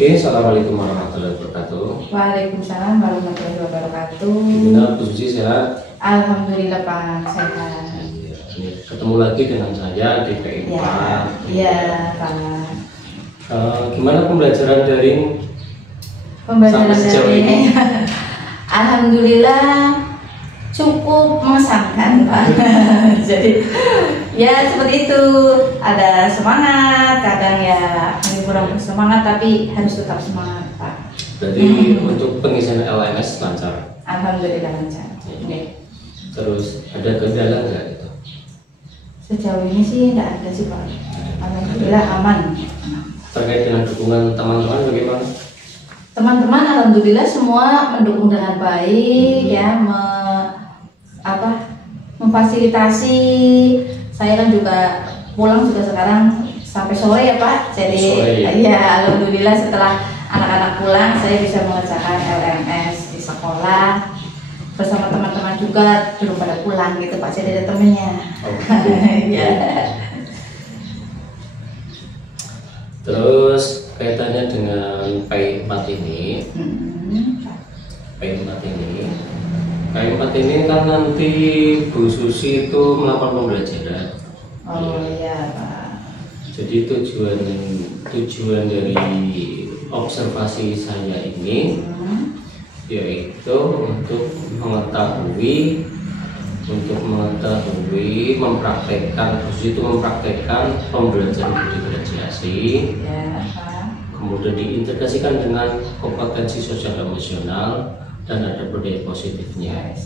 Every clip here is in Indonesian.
Oke, assalamualaikum warahmatullahi wabarakatuh. Waalaikumsalam warahmatullahi wabarakatuh. Gimana Bu Susi, sehat? Alhamdulillah Pak, sehat. Iya, ini ketemu lagi dengan saya di PI4. Iya Pak. Gimana pembelajaran daring? Pembelajaran sampai sejauh daring ini? Alhamdulillah cukup mengesankan Pak. Jadi ya seperti itu, ada semangat, kadang ya kurang bersemangat, tapi harus tetap semangat Pak. Berarti untuk pengisian LMS lancar? Alhamdulillah lancar. Iya. Terus ada kendala nggak itu? Sejauh ini sih tidak ada sih Pak. Alhamdulillah aman. Terkait dengan dukungan teman-teman bagaimana? Teman-teman alhamdulillah semua mendukung dengan baik ya, memfasilitasi. Saya kan juga pulang juga sekarang sampai sore ya Pak. Jadi sore, ya? Ya alhamdulillah setelah anak-anak pulang saya bisa mengerjakan LMS di sekolah bersama teman-teman juga, belum pada pulang gitu Pak. Jadi ada temennya. Ya. Terus kaitannya dengan PI4 ini, PI4 ini kan nanti Bu Susi itu melakukan pembelajaran. Oh iya Pak. Jadi tujuan dari observasi saya ini yaitu untuk mengetahui, mempraktekkan, Bu Susi itu mempraktekkan pembelajaran diferensiasi. Ya Pak. Kemudian diintegrasikan dengan kompetensi sosial emosional dan ada budaya positifnya.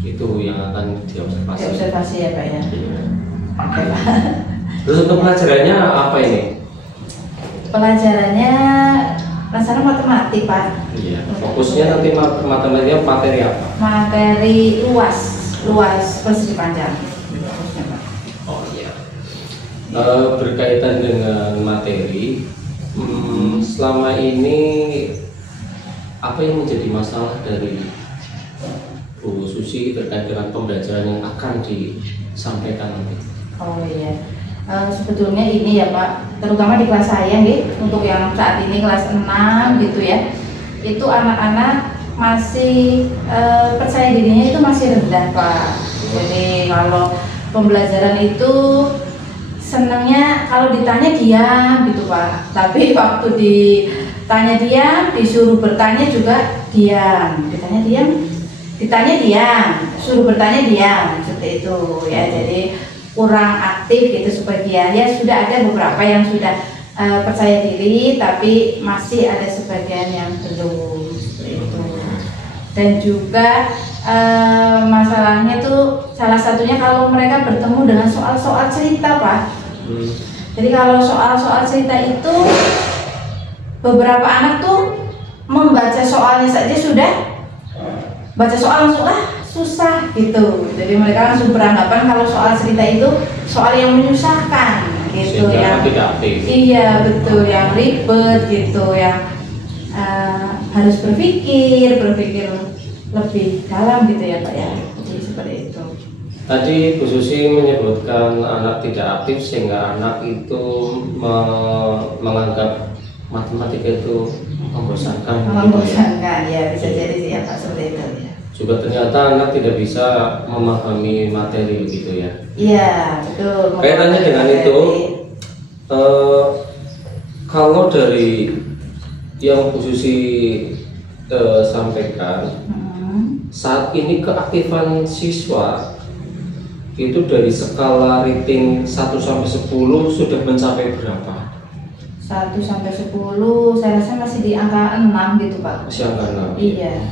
Itu yang akan diobservasi. Diobservasi ya Pak ya. Oke Pak. Terus untuk pelajarannya apa ini? Pelajarannya rasanya matematik Pak. Iya. Fokusnya nanti matematika materi apa? Materi luas persegi panjang. Fokusnya Pak. Oh iya. Berkaitan dengan materi, selama ini apa yang menjadi masalah dari Bu Susi terkait dengan pembelajaran yang akan disampaikan nanti? Oh iya. Sebetulnya ini ya Pak, terutama di kelas saya nih, untuk yang saat ini kelas 6 gitu ya, itu anak-anak masih percaya dirinya itu masih rendah Pak. Jadi kalau pembelajaran itu senangnya kalau ditanya diam gitu Pak, tapi waktu ditanya diam, disuruh bertanya juga diam, ditanya diam, suruh bertanya diam, seperti itu ya. Jadi kurang aktif gitu sebagian ya. Sudah ada beberapa yang sudah percaya diri, tapi masih ada sebagian yang belum, seperti itu. Dan juga masalahnya tuh salah satunya kalau mereka bertemu dengan soal-soal cerita Pak. Jadi kalau soal-soal cerita itu beberapa anak tuh membaca soalnya saja sudah baca soal langsung susah gitu. Jadi mereka langsung beranggapan kalau soal cerita itu soal yang menyusahkan gitu. Sehingga tidak aktif. Iya betul, yang ribet gitu, yang harus berpikir lebih dalam gitu ya Pak ya. Jadi seperti itu. Tadi Bu Susi menyebutkan anak tidak aktif sehingga anak itu menganggap matematika itu membosankan. Membosankan ya, bisa jadi sih ya Pak, seperti itu ya. Juga ternyata anak tidak bisa memahami materi begitu ya. Iya betul. Kaitannya dengan itu, kalau dari yang Bu Susi sampaikan, saat ini keaktifan siswa itu dari skala rating 1 sampai 10 sudah mencapai berapa? 1 sampai 10 saya rasa masih di angka 6 gitu Pak. Masih angka 6. Iya.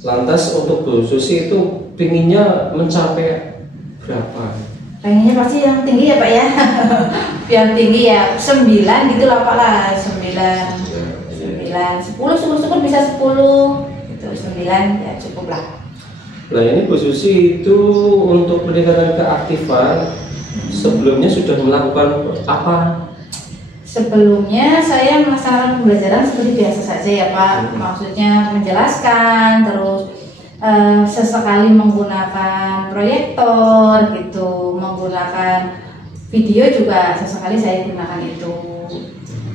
Lantas untuk Bu Susi itu pinginnya mencapai berapa? Pengennya pasti yang tinggi ya Pak ya. Biar tinggi ya 9 gitu lah Pak lah. 9, 10 syukur-syukur bisa 10 itu 9 ya cukup lah. Nah ini Bu Susi itu untuk peningkatan keaktifan sebelumnya sudah melakukan apa? Sebelumnya saya melaksanakan pembelajaran seperti biasa saja ya Pak. Maksudnya menjelaskan, terus sesekali menggunakan proyektor gitu, menggunakan video juga sesekali saya gunakan itu.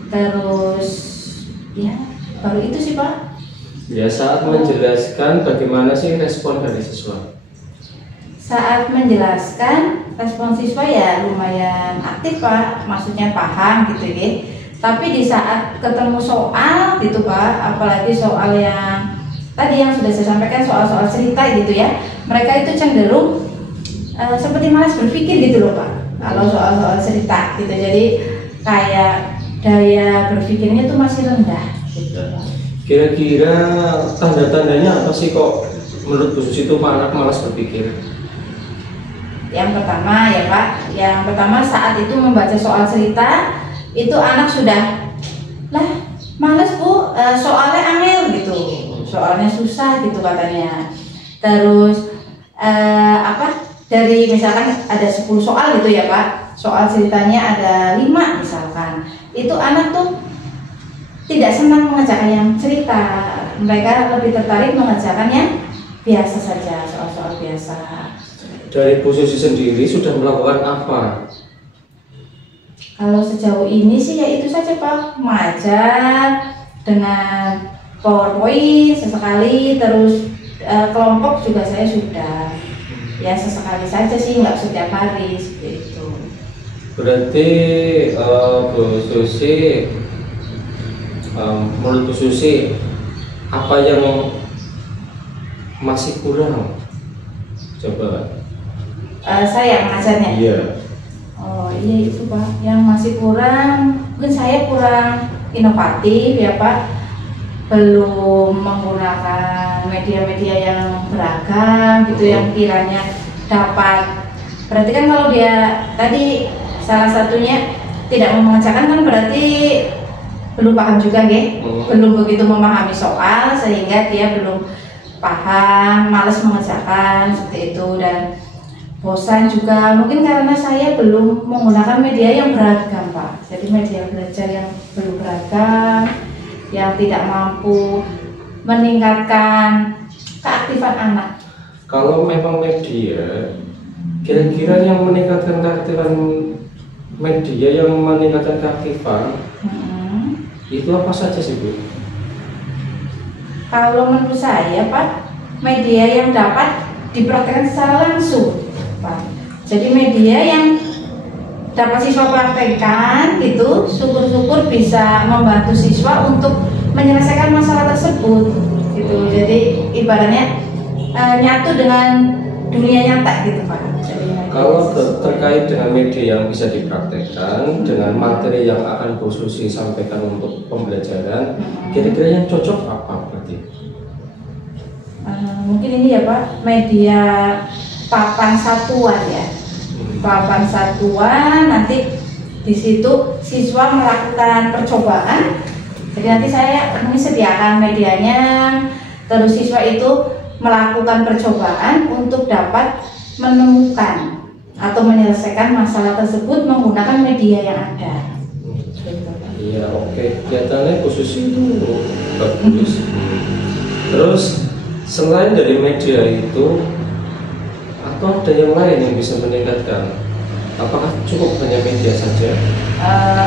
Terus ya baru itu sih Pak. Ya, saat menjelaskan bagaimana sih respon dari siswa? Saat menjelaskan respon siswa ya lumayan aktif Pak, maksudnya paham gitu ya. Tapi di saat ketemu soal gitu Pak, apalagi soal yang tadi yang sudah saya sampaikan, soal-soal cerita gitu ya, mereka itu cenderung seperti malas berpikir gitu loh Pak. Kalau soal-soal cerita gitu, jadi kayak daya berpikirnya tuh masih rendah gitu. Kira-kira tanda-tandanya apa sih kok menurut Bu Susi itu anak malas berpikir? Yang pertama ya Pak, yang pertama saat itu membaca soal cerita itu anak sudah lah malas Bu, soalnya angel gitu, soalnya susah gitu katanya. Terus dari misalkan ada 10 soal gitu ya Pak, soal ceritanya ada 5 misalkan, itu anak tuh tidak senang mengerjakan yang cerita, mereka lebih tertarik mengerjakan yang biasa saja, soal-soal biasa. Dari Bu Susi sendiri sudah melakukan apa? Kalau sejauh ini sih ya itu saja Pak, mengajar dengan PowerPoint sesekali, terus kelompok juga saya sudah, ya sesekali saja sih, nggak setiap hari seperti itu. Berarti Bu Susi, menurut Bu Susi apa yang masih kurang? Coba. Saya mengajarnya. Iya. Oh iya itu Pak, yang masih kurang, mungkin saya kurang inovatif ya Pak, belum menggunakan media-media yang beragam gitu, yang kiranya dapat. Berarti kan kalau dia tadi salah satunya tidak mau mengerjakan kan berarti belum paham juga belum begitu memahami soal, sehingga dia belum paham, malas mengerjakan seperti itu. Dan bosan juga mungkin karena saya belum menggunakan media yang beragam Pak, jadi media belajar yang belum beragam, yang tidak mampu meningkatkan keaktifan anak. Kalau memang media, kira-kira yang meningkatkan keaktifan media yang meningkatkan keaktifan itu apa saja sih Bu? Kalau menurut saya Pak, media yang dapat dipraktekkan secara langsung Pak. Jadi media yang dapat siswa praktekkan gitu, syukur-syukur bisa membantu siswa untuk menyelesaikan masalah tersebut gitu. Jadi ibaratnya nyatu dengan dunia nyata gitu Pak. Kalau terkait dengan media yang bisa dipraktekkan dengan materi yang akan Bu Susi sampaikan untuk pembelajaran, kira-kira yang cocok apa berarti? Mungkin ini ya Pak, media papan satuan ya, papan satuan, nanti di situ siswa melakukan percobaan. Jadi nanti saya sediakan medianya, terus siswa itu melakukan percobaan untuk dapat menemukan atau menyelesaikan masalah tersebut menggunakan media yang ada. Iya, oke. Kelihatannya Bu Susi itu bagus. Terus selain dari media itu, atau ada yang lain yang bisa meningkatkan? Apakah cukup hanya media saja?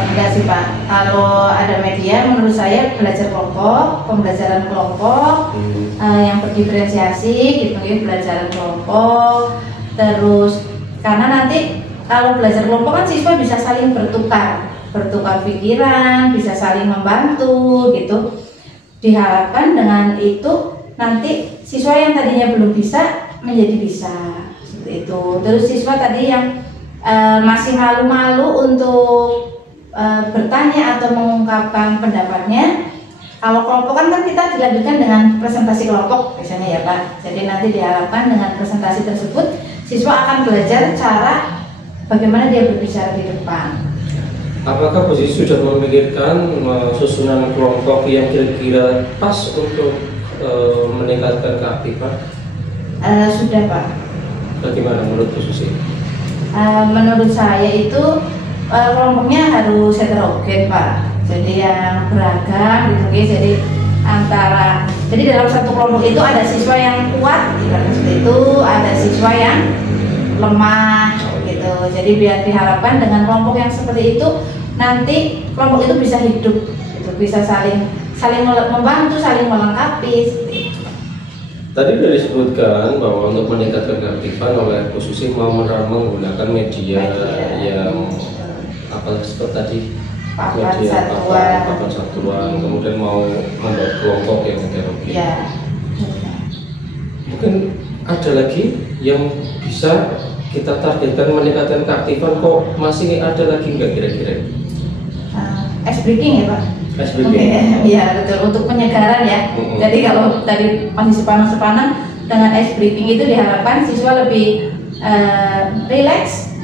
Enggak sih Pak. Kalau ada media, menurut saya belajar kelompok, pembelajaran kelompok yang berdiferensiasi, gitu ya, pembelajaran kelompok. Terus karena nanti kalau belajar kelompok kan siswa bisa saling bertukar pikiran, bisa saling membantu gitu. Diharapkan dengan itu nanti siswa yang tadinya belum bisa menjadi bisa seperti itu. Terus siswa tadi yang masih malu-malu untuk bertanya atau mengungkapkan pendapatnya, kalau kelompok kan kita dilanjutkan dengan presentasi kelompok misalnya ya Pak. Jadi nanti diharapkan dengan presentasi tersebut siswa akan belajar cara bagaimana dia berbicara di depan. Apakah Bu Susi sudah memikirkan susunan kelompok yang kira-kira pas untuk meningkatkan keaktifan? Sudah Pak. Bagaimana menurut Bu Susi? Menurut saya itu kelompoknya harus heterogen Pak. Jadi yang beragam gitu ya. Jadi dalam satu kelompok itu ada siswa yang kuat seperti itu, ada siswa yang lemah gitu. gitu. Jadi biar diharapkan dengan kelompok yang seperti itu nanti kelompok itu bisa hidup, gitu. Bisa saling membantu, saling melengkapi. Tadi sudah disebutkan bahwa untuk meningkatkan keaktifan oleh Bu Susi mau menggunakan media yang apa seperti tadi, media papan satuan, kemudian mau membuat kelompok yang heterogen. Ya. Mungkin ada lagi yang bisa kita targetkan meningkatkan keaktifan, kok masih ada lagi nggak kira-kira? Ice breaking ya Pak? Ice breaking? Iya betul, untuk penyegaran ya. Jadi kalau tadi masih sepanang-sepanang, dengan ice breaking itu diharapkan siswa lebih rileks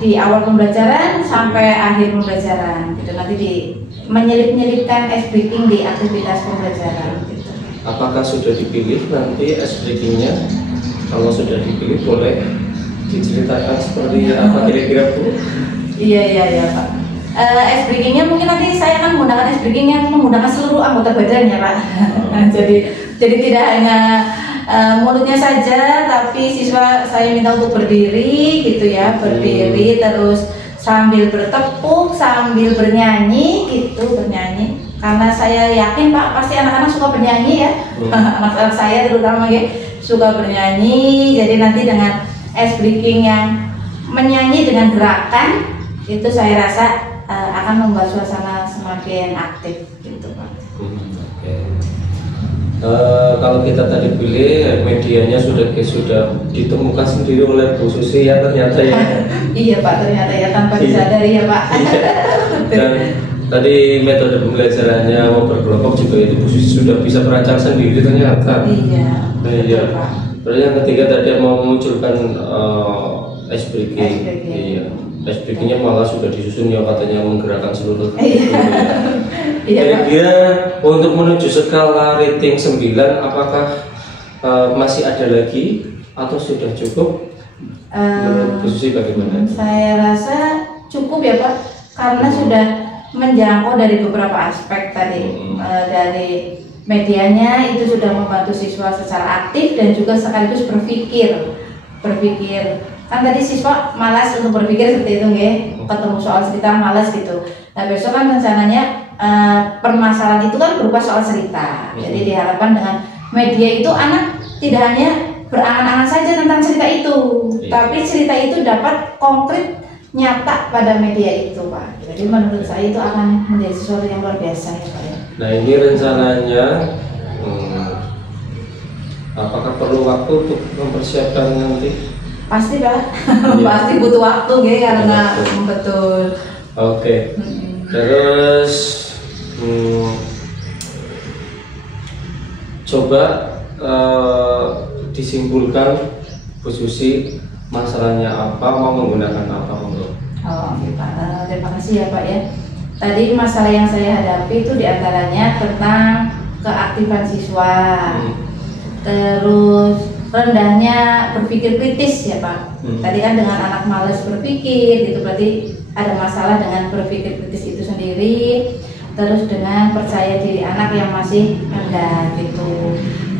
di awal pembelajaran sampai akhir pembelajaran gitu. Nanti menyelip-nyelipkan ice breaking di aktivitas pembelajaran gitu. Apakah sudah dipilih nanti ice breakingnya? Kalau sudah dipilih boleh diceritakan seperti apa kira-kira Bu? Iya Pak. Ice breakingnya mungkin nanti saya akan menggunakan ice breaking yang menggunakan seluruh anggota badan ya Pak. jadi tidak hanya mulutnya saja, tapi siswa saya minta untuk berdiri gitu ya, berdiri terus sambil bertepuk, sambil bernyanyi gitu, bernyanyi. Karena saya yakin Pak pasti anak-anak suka bernyanyi ya, anak-anak saya terutama ya suka bernyanyi. Jadi nanti dengan ice breaking yang menyanyi dengan gerakan itu saya rasa akan membuat suasana semakin aktif gitu Pak. Kalau kita tadi pilih medianya sudah ditemukan sendiri oleh Bu Susi ya ternyata ya. Iya Pak, ternyata ya tanpa disadari ya Pak. Dan tadi metode pembelajarannya mau berkelompok juga itu Bu Susi sudah bisa merancang sendiri ternyata. Iya. Terus yang ketiga tadi mau memunculkan ice breaking. Iya. Ice breakingnya malah sudah disusun yang katanya menggerakkan seluruh. Kira-kira untuk menuju skala rating 9 apakah masih ada lagi atau sudah cukup? Menurut Bu Susi bagaimana? Saya rasa cukup ya Pak, karena sudah menjangkau dari beberapa aspek tadi. Dari medianya itu sudah membantu siswa secara aktif dan juga sekaligus berpikir. Kan tadi siswa malas untuk berpikir seperti itu nggih, ketemu soal cerita malas gitu. Nah besok kan rencananya permasalahan itu kan berupa soal cerita. Jadi diharapkan dengan media itu anak tidak hanya berangan-angan saja tentang cerita itu, tapi cerita itu dapat konkret nyata pada media itu Pak. Jadi menurut saya itu akan menjadi sesuatu yang luar biasa ya Pak ya. Nah ini rencananya apakah perlu waktu untuk mempersiapkan nanti? Pasti Pak, pasti butuh waktu karena betul. Oke. Terus coba disimpulkan Bu Susi masalahnya apa, mau menggunakan apa untuk? Oke Pak, terima kasih ya Pak ya. Tadi masalah yang saya hadapi itu diantaranya tentang keaktifan siswa, terus rendahnya berpikir kritis ya Pak. Tadi kan dengan anak malas berpikir gitu, berarti ada masalah dengan berpikir kritis itu sendiri. Terus dengan percaya diri anak yang masih rendah gitu.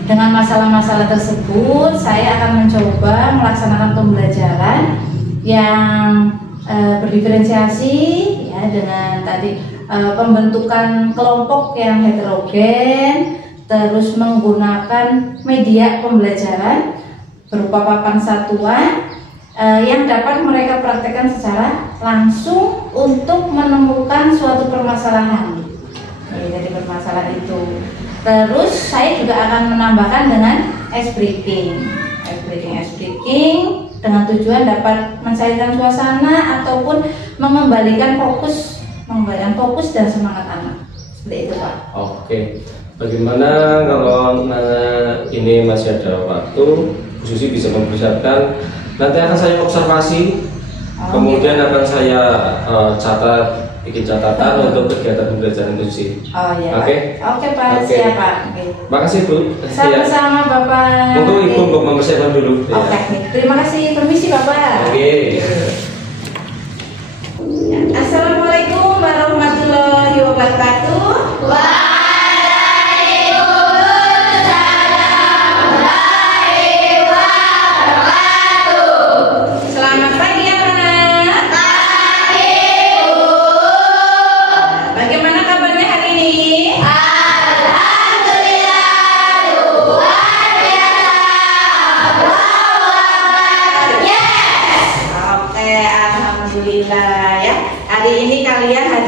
Dengan masalah-masalah tersebut saya akan mencoba melaksanakan pembelajaran yang berdiferensiasi ya, dengan tadi pembentukan kelompok yang heterogen, terus menggunakan media pembelajaran berupa papan satuan yang dapat mereka praktekkan secara langsung untuk menemukan suatu permasalahan dari permasalahan itu. Terus saya juga akan menambahkan dengan ice breaking dengan tujuan dapat mencairkan suasana ataupun mengembalikan fokus dan semangat anak. Seperti itu Pak. Oke. Bagaimana kalau ini masih ada waktu, Bu Susi bisa mempersiapkan. Nanti akan saya observasi, kemudian akan saya bikin catatan untuk kegiatan pembelajaran Bu Susi. Oke Pak, siap Pak. Makasih Bu. Sama-sama Bapak. Untuk Ibu untuk mempersiapkan dulu. Terima kasih, permisi Bapak. Assalamualaikum warahmatullahi wabarakatuh. Selamat pagi anak-anak.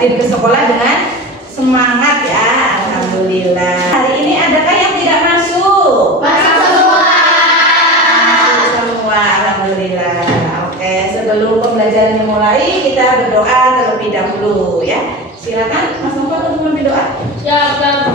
hadir ke sekolah dengan semangat ya. Alhamdulillah. Hari ini adakah yang tidak masuk? Masuk semua. Masuk semua. Alhamdulillah. Oke, sebelum pembelajaran dimulai kita berdoa terlebih dahulu ya. Silakan Mas Nova untuk memimpin doa. Ya Allah,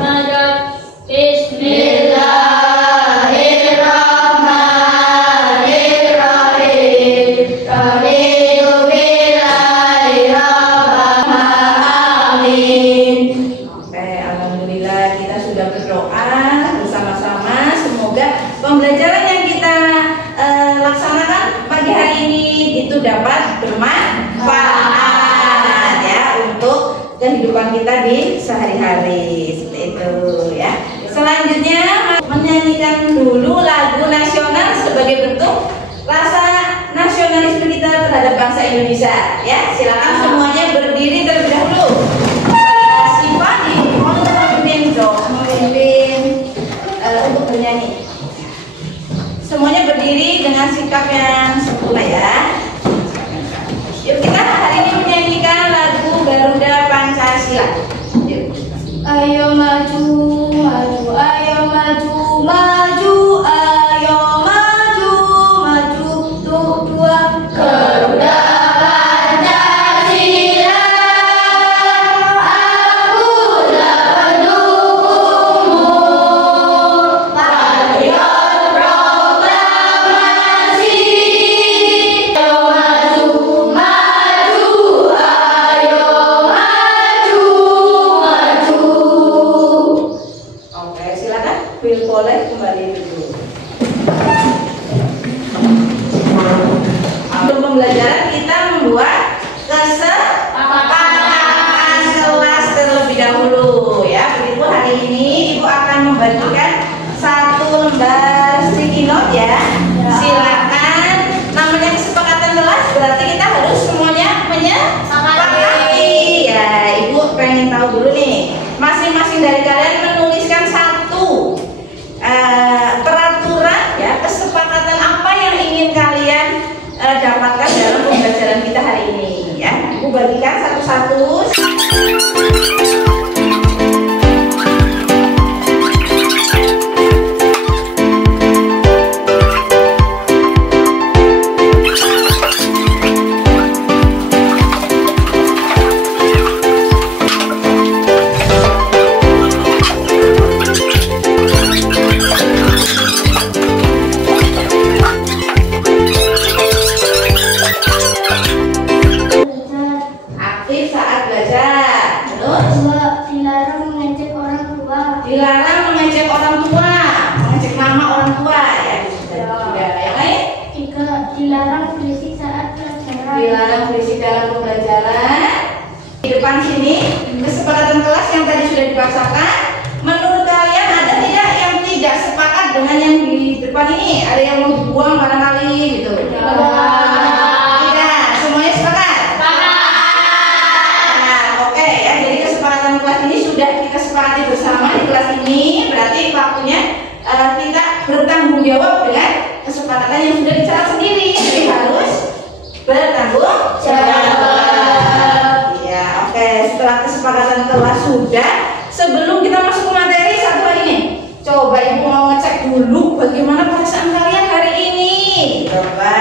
Bismillahirrahmanirrahim. Oke, alhamdulillah kita sudah berdoa bersama-sama. Semoga pembelajaran yang kita laksanakan pagi hari ini itu dapat bermanfaat ya untuk kehidupan kita di sehari-hari seperti itu ya. Selanjutnya menyanyikan dulu lagu nasional sebagai bentuk rasa nasionalisme kita terhadap bangsa Indonesia ya. Silakan semuanya berdiri terlebih dahulu. Sifani mohon memimpin untuk bernyanyi. Semuanya berdiri dengan sikap yang sempurna ya. Yuk kita hari ini menyanyikan lagu Garuda Pancasila. Yuk. Ayo maju, maju, ayo maju, maju, ayo maju, maju untuk dua Garuda Pancasila. Akulah pendukungmu, patriot proklamasi. Ayo maju, maju, ayo maju, maju. Oke, silakan. Will boleh kembali dulu. Untuk pembelajaran kita membuat kesepakatan kelas terlebih dahulu ya. Begitu hari ini Ibu akan membagikan satu lembar sticky note ya. Silakan. Namanya kesepakatan kelas berarti kita harus semuanya menyepakati ya. Ibu pengen tahu dulu nih, masing-masing dari kalian menuliskan satu peraturan ya, kesepakatan apa yang ingin kalian dapatkan dalam pembelajaran kita hari ini ya. Ibu bagikan satu-satu. Aktif saat belajar. Terus Dilarang mengejek orang tua. dilarang mengejek orang tua, mengejek nama orang tua ya. Sudah. Yang lain? 3. Dilarang berisik saat pelajaran. Dilarang berisik dalam pembelajaran. Di depan sini kesepakatan kelas yang tadi sudah dipaksakan. Menurut kalian ada tidak yang tidak sepakat dengan yang di depan ini? Ada yang mau dibuang barangkali gitu? Tidak, semuanya sepakat. Nah, oke ya. Jadi kesepakatan kelas ini sudah kita sepakati bersama di kelas ini. Berarti waktunya kita bertanggung jawab dengan kesepakatan yang sudah dicatat sendiri. Jadi harus bertanggung jawab. Ya, oke. Setelah kesepakatan kelas sudah, sebelum kita masuk ke materi, satu lagi nih. Coba Ibu mau ngecek dulu bagaimana perasaan kalian hari ini. Coba.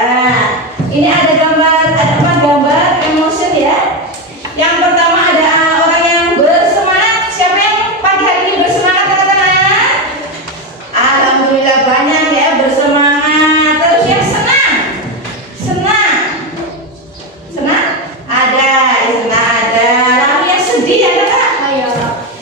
Ini ada gambar, ada 4 gambar emotion ya. Yang pertama ada orang yang bersemangat. Siapa yang pagi hari ini bersemangat teman-teman? Alhamdulillah banyak ya bersemangat. Terus yang senang, senang, senang ada, senang ada. Lalu yang sedih ada nggak? Ayo.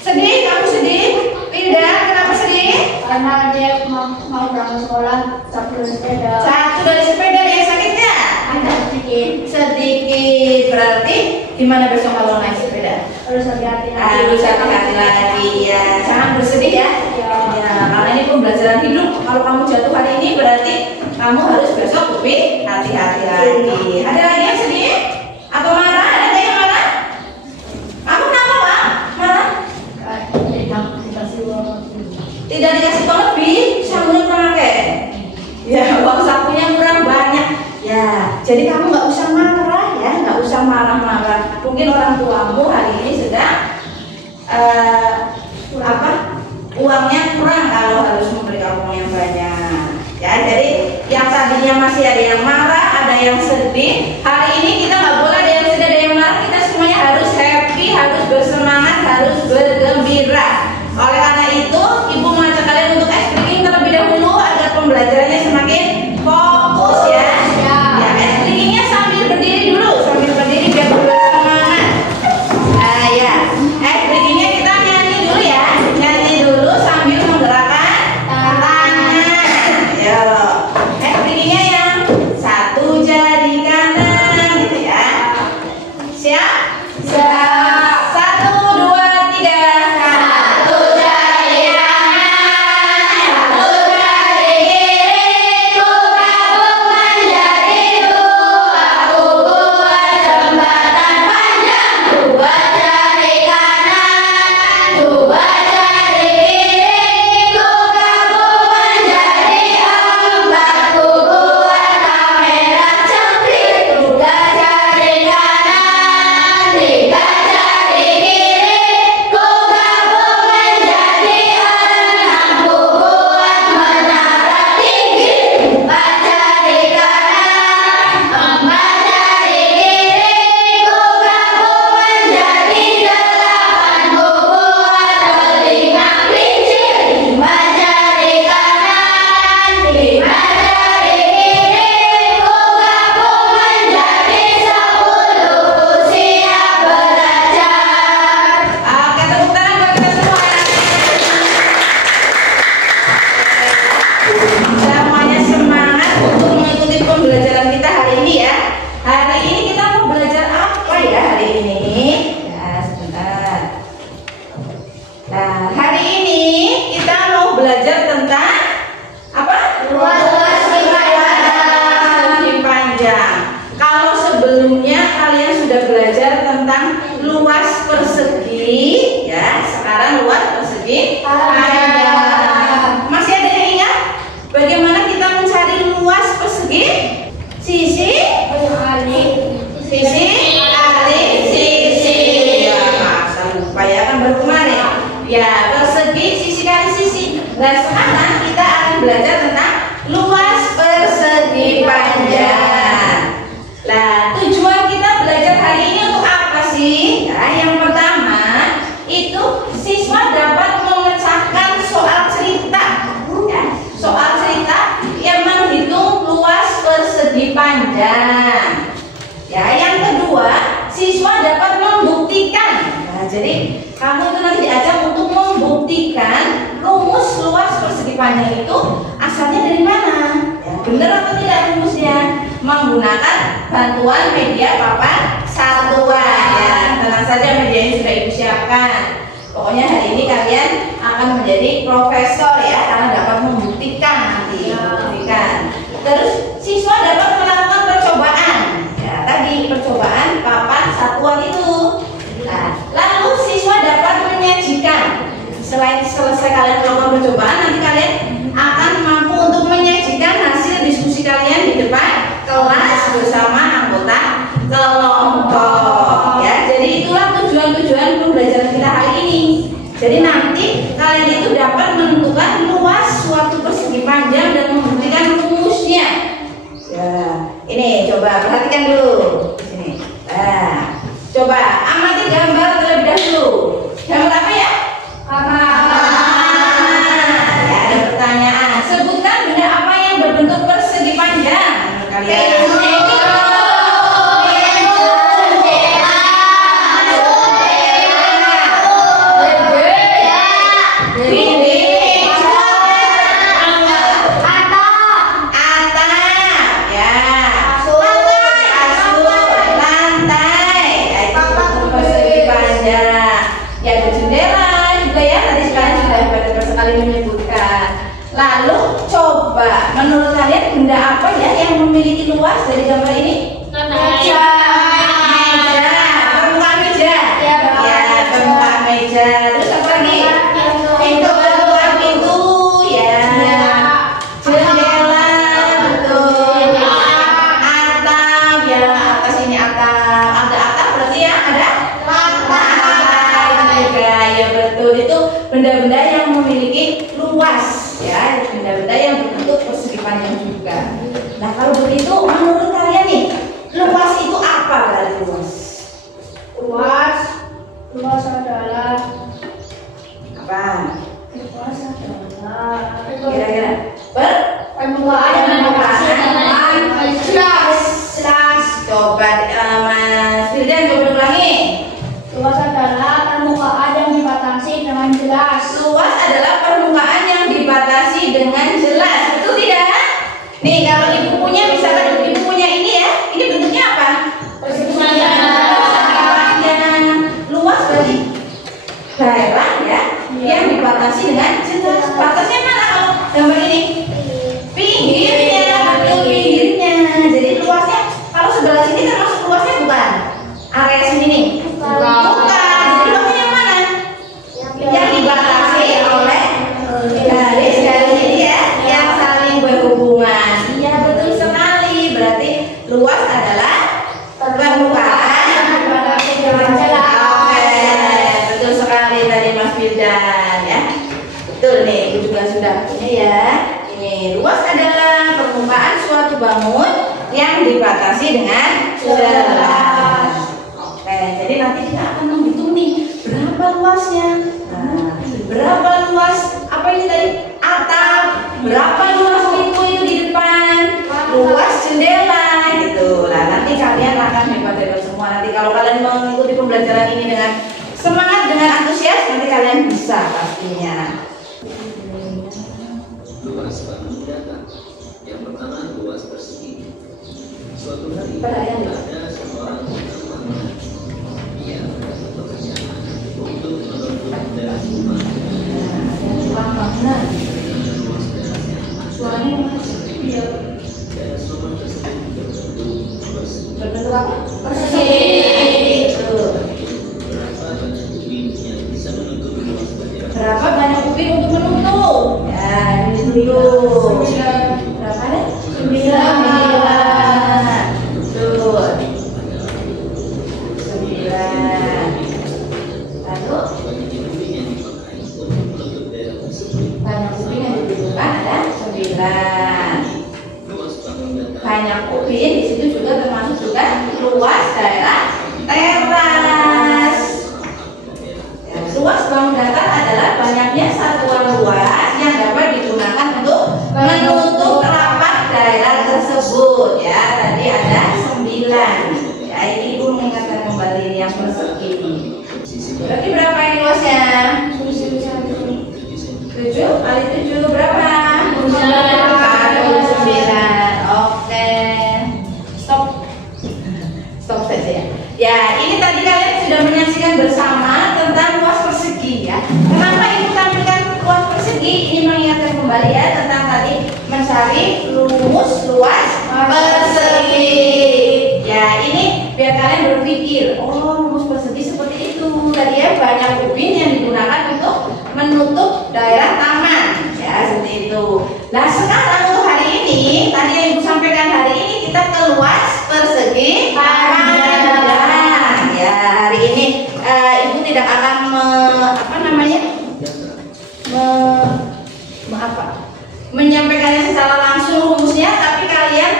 Sedih, kamu sedih? Pindah, kenapa sedih? Karena dia mau berangkat sekolah satu sepeda. Satu dari sepeda, yang sakit nggak? Ada sedikit. Sedikit. Berarti gimana besok kalau naik sepeda? Harus hati-hati. Harus hati-hati lagi ya. Jangan bersedih ya. Ya, karena ini pembelajaran hidup. Kalau kamu jatuh hari ini berarti kamu harus besok lebih hati-hati lagi. Ada lagi yang sedih? Atau marah? Ada nggak yang marah? Kamu kenapa Pak? Marah? Tidak dikasih uang lebih, sakunya kurang pakai. Ya, uang sakunya kurang banyak. Ya, jadi kamu nggak usah marah ya, nggak usah marah-marah. Mungkin orang tuamu hari ini harus bergembira. Oleh karena itu, Ibu mengajak kalian untuk ice breaking terlebih dahulu agar pembelajarannya semakin fokus ya. Ya, ice breakingnya sambil berdiri dulu, biar bersemangat. Ya, ice breakingnya kita nyanyi dulu ya, sambil menggerakkan tangan. Yo, ice breakingnya yang satu jari kanan gitu ya. Siap? Siap. 1, 2, 3. Satu jari kanan, satu jari kiri, ku gabung menjadi dua, ku buat jembatan panjang. Dua jari kanan, dua jari kiri, ku gabung menjadi empat, ku buat kamera cempring. Dua jari kanan, tiga jari kiri, ku gabung menjadi enam, ku buat menara tinggi. Empat jari kanan, empat jari kiri, ku gabung menjadi delapan, ku buat telinga kelinci. Lima jari kanan, lima jari kiri, ku gabung menjadi 10, ku siap belajar. Oke, tepuk tangan buat kita semua. Semuanya semangat untuk mengikuti pembelajaran kita hari ini ya. Hari ini kita mau belajar apa ya hari ini? Ya, sebentar. Nah, hari ini kita mau belajar tentang apa? Luas persegi panjang. Kalau sebelumnya kalian sudah belajar tentang luas persegi, ya, sekarang luas persegi panjang. Masih ada yang ingat bagaimana kita mencari luas persegi? Sisi, sisi. Ya, masa lupa ya, kan baru kemarin. Ya, persegi, sisi kali sisi. Nah, sekarang kita akan belajar tentang luas persegi panjang. Nah, tujuan kita belajar hari ini untuk apa sih? Ya, yang pertama itu siswa dapat memecahkan soal cerita. Ya, soal cerita yang menghitung luas persegi panjang. Ya, yang kedua, siswa dapat membuktikan. Nah, jadi kamu itu nanti diajak untuk membuktikan rumus luas persegi panjang itu asalnya dari mana? Ya, benar atau tidak rumusnya? Menggunakan bantuan media papan satuan. Ya, tenang saja medianya sudah Ibu siapkan. Pokoknya hari ini kalian akan menjadi profesor ya, karena dapat membuktikan nanti. Membuktikan. Terus siswa dapat melakukan percobaan. Ya, tadi percobaan papan satuan itu. Nah, lalu siswa dapat menyajikan. Selain selesai kalian melakukan percobaan, nanti kalian akan mampu untuk menyajikan hasil diskusi kalian di depan kelas bersama anggota kelompok. Ya, jadi itulah tujuan-tujuan pembelajaran kita hari ini. Jadi nanti kalian itu dapat menentukan luas suatu persegi panjang dan membuktikan rumusnya. Ya, ini coba perhatikan dulu di sini. Nah, coba amati gambar terlebih dahulu. Gambar apa ya? Ya, ada pertanyaan. Sebutkan benda apa yang berbentuk persegi panjang menurut kalian? Lalu coba menurut kalian benda apa ya yang memiliki luas dari gambar ini? Meja. Permukaan meja. Ya, permukaan meja. Terus apa lagi? Pintu, permukaan pintu. Ya. Jendela, betul. Atap, ya, atas ini atap. Ada atap berarti ya ada? Lantai juga, ya betul. Itu benda-benda yang memiliki luas. Ya, benda-benda yang berbentuk persegi panjang juga. Nah, kalau begitu menurut kalian nih, luas itu apa berarti luas? Luas adalah apa? luas adalah Kira-kira permukaan yang dibatasi dengan jelas. jelas. Coba Mas Firdan coba ulangi. Luas adalah permukaan yang dibatasi dengan jelas. Luas adalah permukaan yang dibatasi dengan jelas. Betul tidak? Nih kalau ibu punya, misalkan ibu punya ini ya, ini bentuknya apa? Persegi Panjang. Luas berarti daerah ya, yang dibatasi dengan jelas. Batasnya mana kalau gambar ini? Pinggirnya, betul pinggirnya. Jadi luasnya kalau sebelah sini termasuk luasnya bukan? Area sini nih. Bukan. Jadi luasnya yang mana? Yang dibatasi oleh garis-garis ini ya, yang saling berhubungan. Iya betul sekali. Berarti luas adalah permukaan yang dibatasi dengan jelas. Oke, betul sekali tadi Mas Firdan ya. Betul nih, ibu juga sudah punya ya. Ini luas adalah permukaan suatu bangun yang dibatasi dengan jelas. Oke, jadi nanti kita akan menghitung nih berapa luasnya. Nah, berapa luas apa ini tadi? Atap. Berapa luas pintu itu di depan? Luas jendela gitu. Nah, nanti kalian akan hebat-hebat semua. Nanti kalau kalian mengikuti pembelajaran ini dengan semangat, dengan antusias, nanti kalian bisa pastinya. Luas bangun data. Yang pertama luas persegi. Suatu hari Perhatian. ada seorang teman. Ia mendapat pekerjaan untuk menuntut dari rumah Bangunan. dengan luas darahnya. Suaranya mas. Iya. Dan rumah tersebut berbentuk persegi. Berbentuk apa? Persegi. Betul. Berapa banyak ubin yang bisa menutup luas daerah? Berapa banyak ubin untuk menutup? Ya, ini dulu. Berapa deh? 9. Betul. 9. Lalu Banyak ubin yang dipakai untuk menutup daerah tersebut. banyak ubin yang dibutuhkan ada 9. Luas bangun data. Banyak ubin di situ juga termasuk juga luas daerah teras. Ya, luas bangun datar adalah banyaknya satuan luas yang dapat digunakan untuk menutup rapat daerah tersebut. Ya, tadi ada 9. Ya, ini ibu mengingatkan kembali yang persegi. Berarti berapa ini luasnya? 7 kali 7 berapa? 49. Oke. Stop. Stop saja ya. Ya, ini tadi kalian sudah menyaksikan bersama tentang luas persegi ya. Kenapa ibu tampilkan luas persegi? Ini mengingatkan kembali ya tentang tadi mencari rumus luas persegi. Ya, ini biar kalian berpikir, oh rumus persegi seperti itu. Tadi ya banyak ubin yang digunakan untuk menutup daerah taman. Ya, seperti itu. Nah, sekarang untuk hari ini, tadi yang ibu sampaikan hari ini kita ke luas persegi panjang. Ya, hari ini ibu tidak akan menyampaikannya secara langsung rumusnya, tapi kalian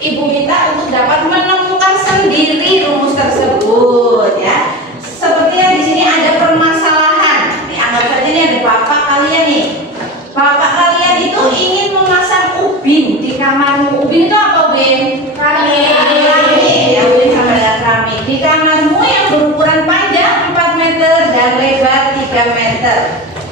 ibu minta untuk dapat menemukan sendiri rumus tersebut ya. Sepertinya di sini ada permasalahan. Nih, anggap saja ini ada bapak kalian nih. Bapak kalian itu ingin memasang ubin di kamarmu. Ubin itu apa, ubin? Keramik. Ya, ubin sama dengan keramik. Di kamarmu yang berukuran panjang 4 meter dan lebar 3 meter.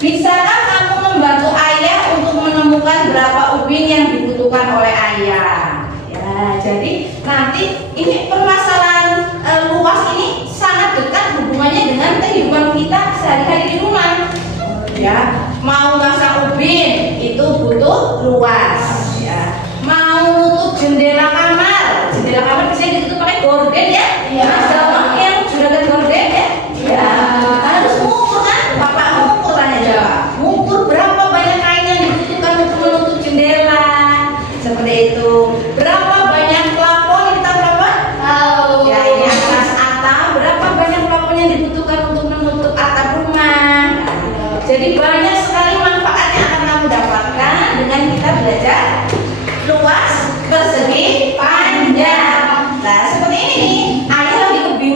Bisakah kamu membantu ayah untuk menemukan berapa ubin yang dibutuhkan oleh ayah? Ya, jadi nanti ini permasalahan luas ini sangat dekat hubungannya dengan kehidupan kita sehari-hari di rumah. Ya, mau masang ubin itu butuh luas. Ya, mau nutup jendela kamar bisa ditutup pakai gorden ya. Iya. Mas yang sudah ada gorden ya. Ya, harus mengukur kan? Bapak mengukur tanya jawab. Mengukur berapa banyak kain yang dibutuhkan untuk menutup jendela. Seperti itu. Berapa banyak plafon? Kita berapa? Tahu. Ya, ini atas atap. Berapa banyak plafon yang dibutuhkan untuk menutup atap rumah? Jadi banyak sekali manfaat yang akan kamu dapatkan dengan kita belajar luas persegi panjang. Nah, seperti ini nih. Ayah lagi kebingungan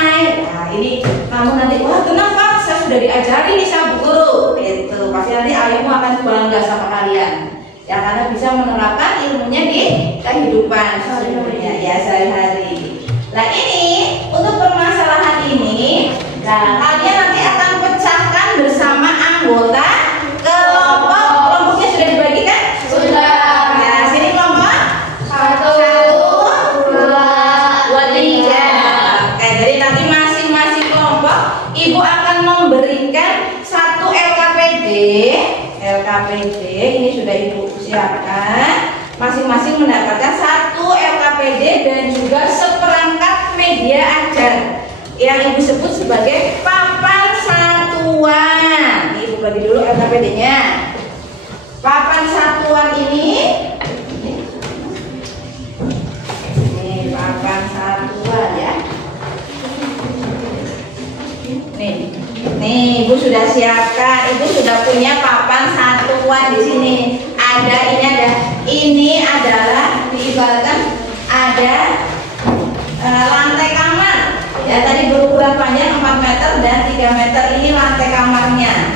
selesai. Nah ini kamu nanti, wah tenang Pak, saya sudah diajari nih sama Bu Guru. Itu pasti nanti ayahmu akan bangga sama kalian. Ya karena bisa menerapkan ilmunya di kehidupan sesungguhnya ya sehari-hari. Nah ini untuk permasalahan ini, nah kalian nanti akan pecahkan bersama anggota kelompok. Kelompoknya sudah dibagikan? Sudah. Nah sini kelompok 1, 2, 3. Oke, jadi nanti masing-masing kelompok ibu akan memberikan satu LKPD. LKPD ini sudah ibu siapkan. Masing-masing mendapatkan satu LKPD dan juga seperangkat media ajar yang ibu sebut sebagai papan satuan. Ibu bagi dulu LKPD-nya. Papan satuan ini papan satuan ya. Nih, ibu sudah siapkan. Ibu sudah punya papan satuan di sini. Ini adalah diibaratkan ada lantai kamar. Ya tadi berukuran panjang 4 meter dan 3 meter. Ini lantai kamarnya.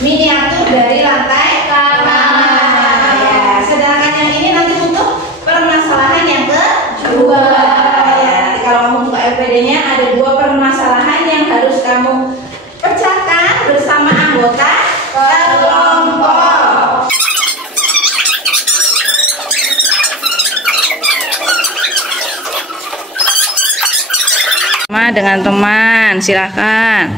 Miniatur dari lantai kamar. Ya, sedangkan yang ini nanti untuk permasalahan yang kedua. Ya, kalau kamu buka LPD-nya ada 2 permasalahan yang harus kamu pecahkan bersama anggota kelompok. Dengan teman, silakan.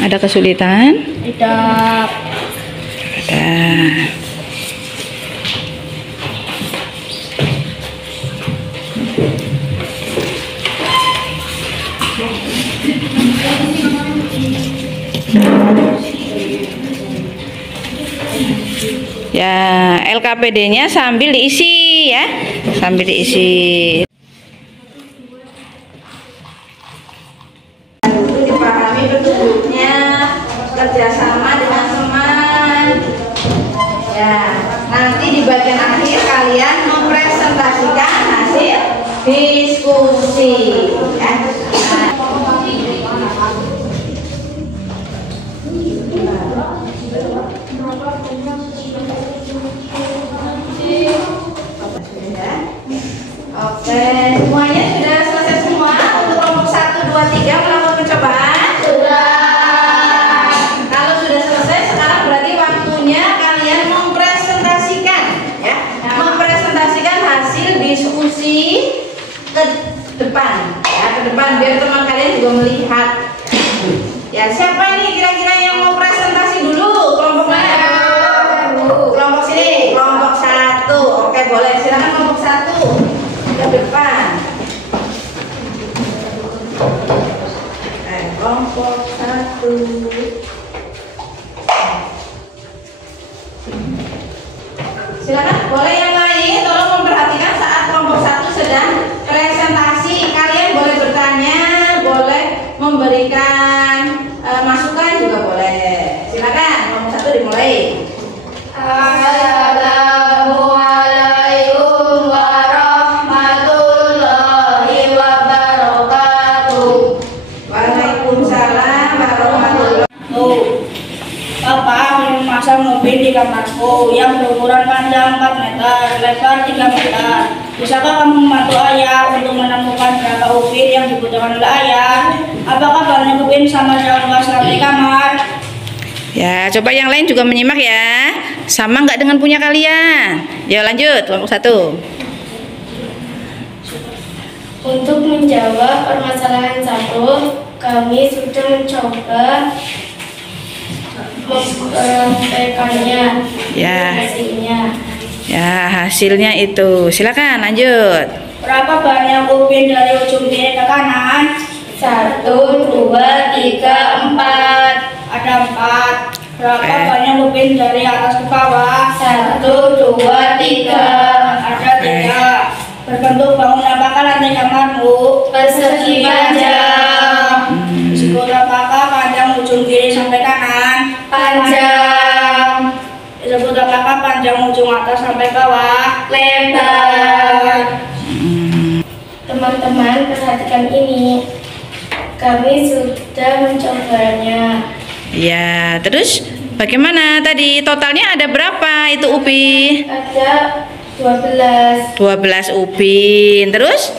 Ada kesulitan? Tidak. Ada. Ya, LKPD-nya sambil diisi ya, sambil diisi. Itu dipahami petunjuknya, kerjasama dengan teman. Ya, nanti di bagian akhir kalian mempresentasikan hasil diskusi. Ya. Oke, semuanya sudah selesai semua untuk kelompok 1, 2, 3 melakukan pencobaan? Sudah. Kalau sudah selesai, sekarang berarti waktunya kalian mempresentasikan ya. Mempresentasikan hasil diskusi ke depan ya, ke depan biar teman kalian juga melihat. Ya, siapa ini kira-kira yang mau presentasi dulu? Kelompok mana? Kelompok sini, kelompok 1. Oke, boleh. Silakan kelompok 1 ke depan. Kelompok 1. Silakan, boleh yang lain tolong memperhatikan saat kelompok 1 sedang presentasi. Kalian boleh bertanya, boleh memberikan masukan juga boleh. Silakan, kelompok 1 dimulai. Assalamualaikum warahmatullahi wabarakatuh. Waalaikumsalam warahmatullahi wabarakatuh. Bapak memasang mobil di kamarku yang berukuran panjang 4 meter, lebar 3 meter. Bisakah kamu membantu ayah untuk menemukan berapa upin yang dibutuhkan oleh ayah? Apakah banyak upin sama dengan luas lantai kamar? Ya, coba yang lain juga menyimak ya. Sama nggak dengan punya kalian? Ya lanjut, kelompok 1. Untuk menjawab permasalahan 1, kami sudah mencoba mempraktekannya. Ya. Hasilnya. Ya, hasilnya itu. Silakan lanjut. Berapa banyak upin dari ujung kiri ke kanan? 1, 2, 3, 4. Ada 4. Berapa banyak upin dari atas ke bawah? 1, 2, 3. Ada 3. Berbentuk bangunan apakah lantai kamarmu? Persegi panjang. Disebut apakah dari bawah Lebar. Teman-teman, perhatikan ini. Kami sudah mencobanya. Ya, terus bagaimana tadi totalnya ada berapa itu Upin? Ada 12. 12 Upin. Terus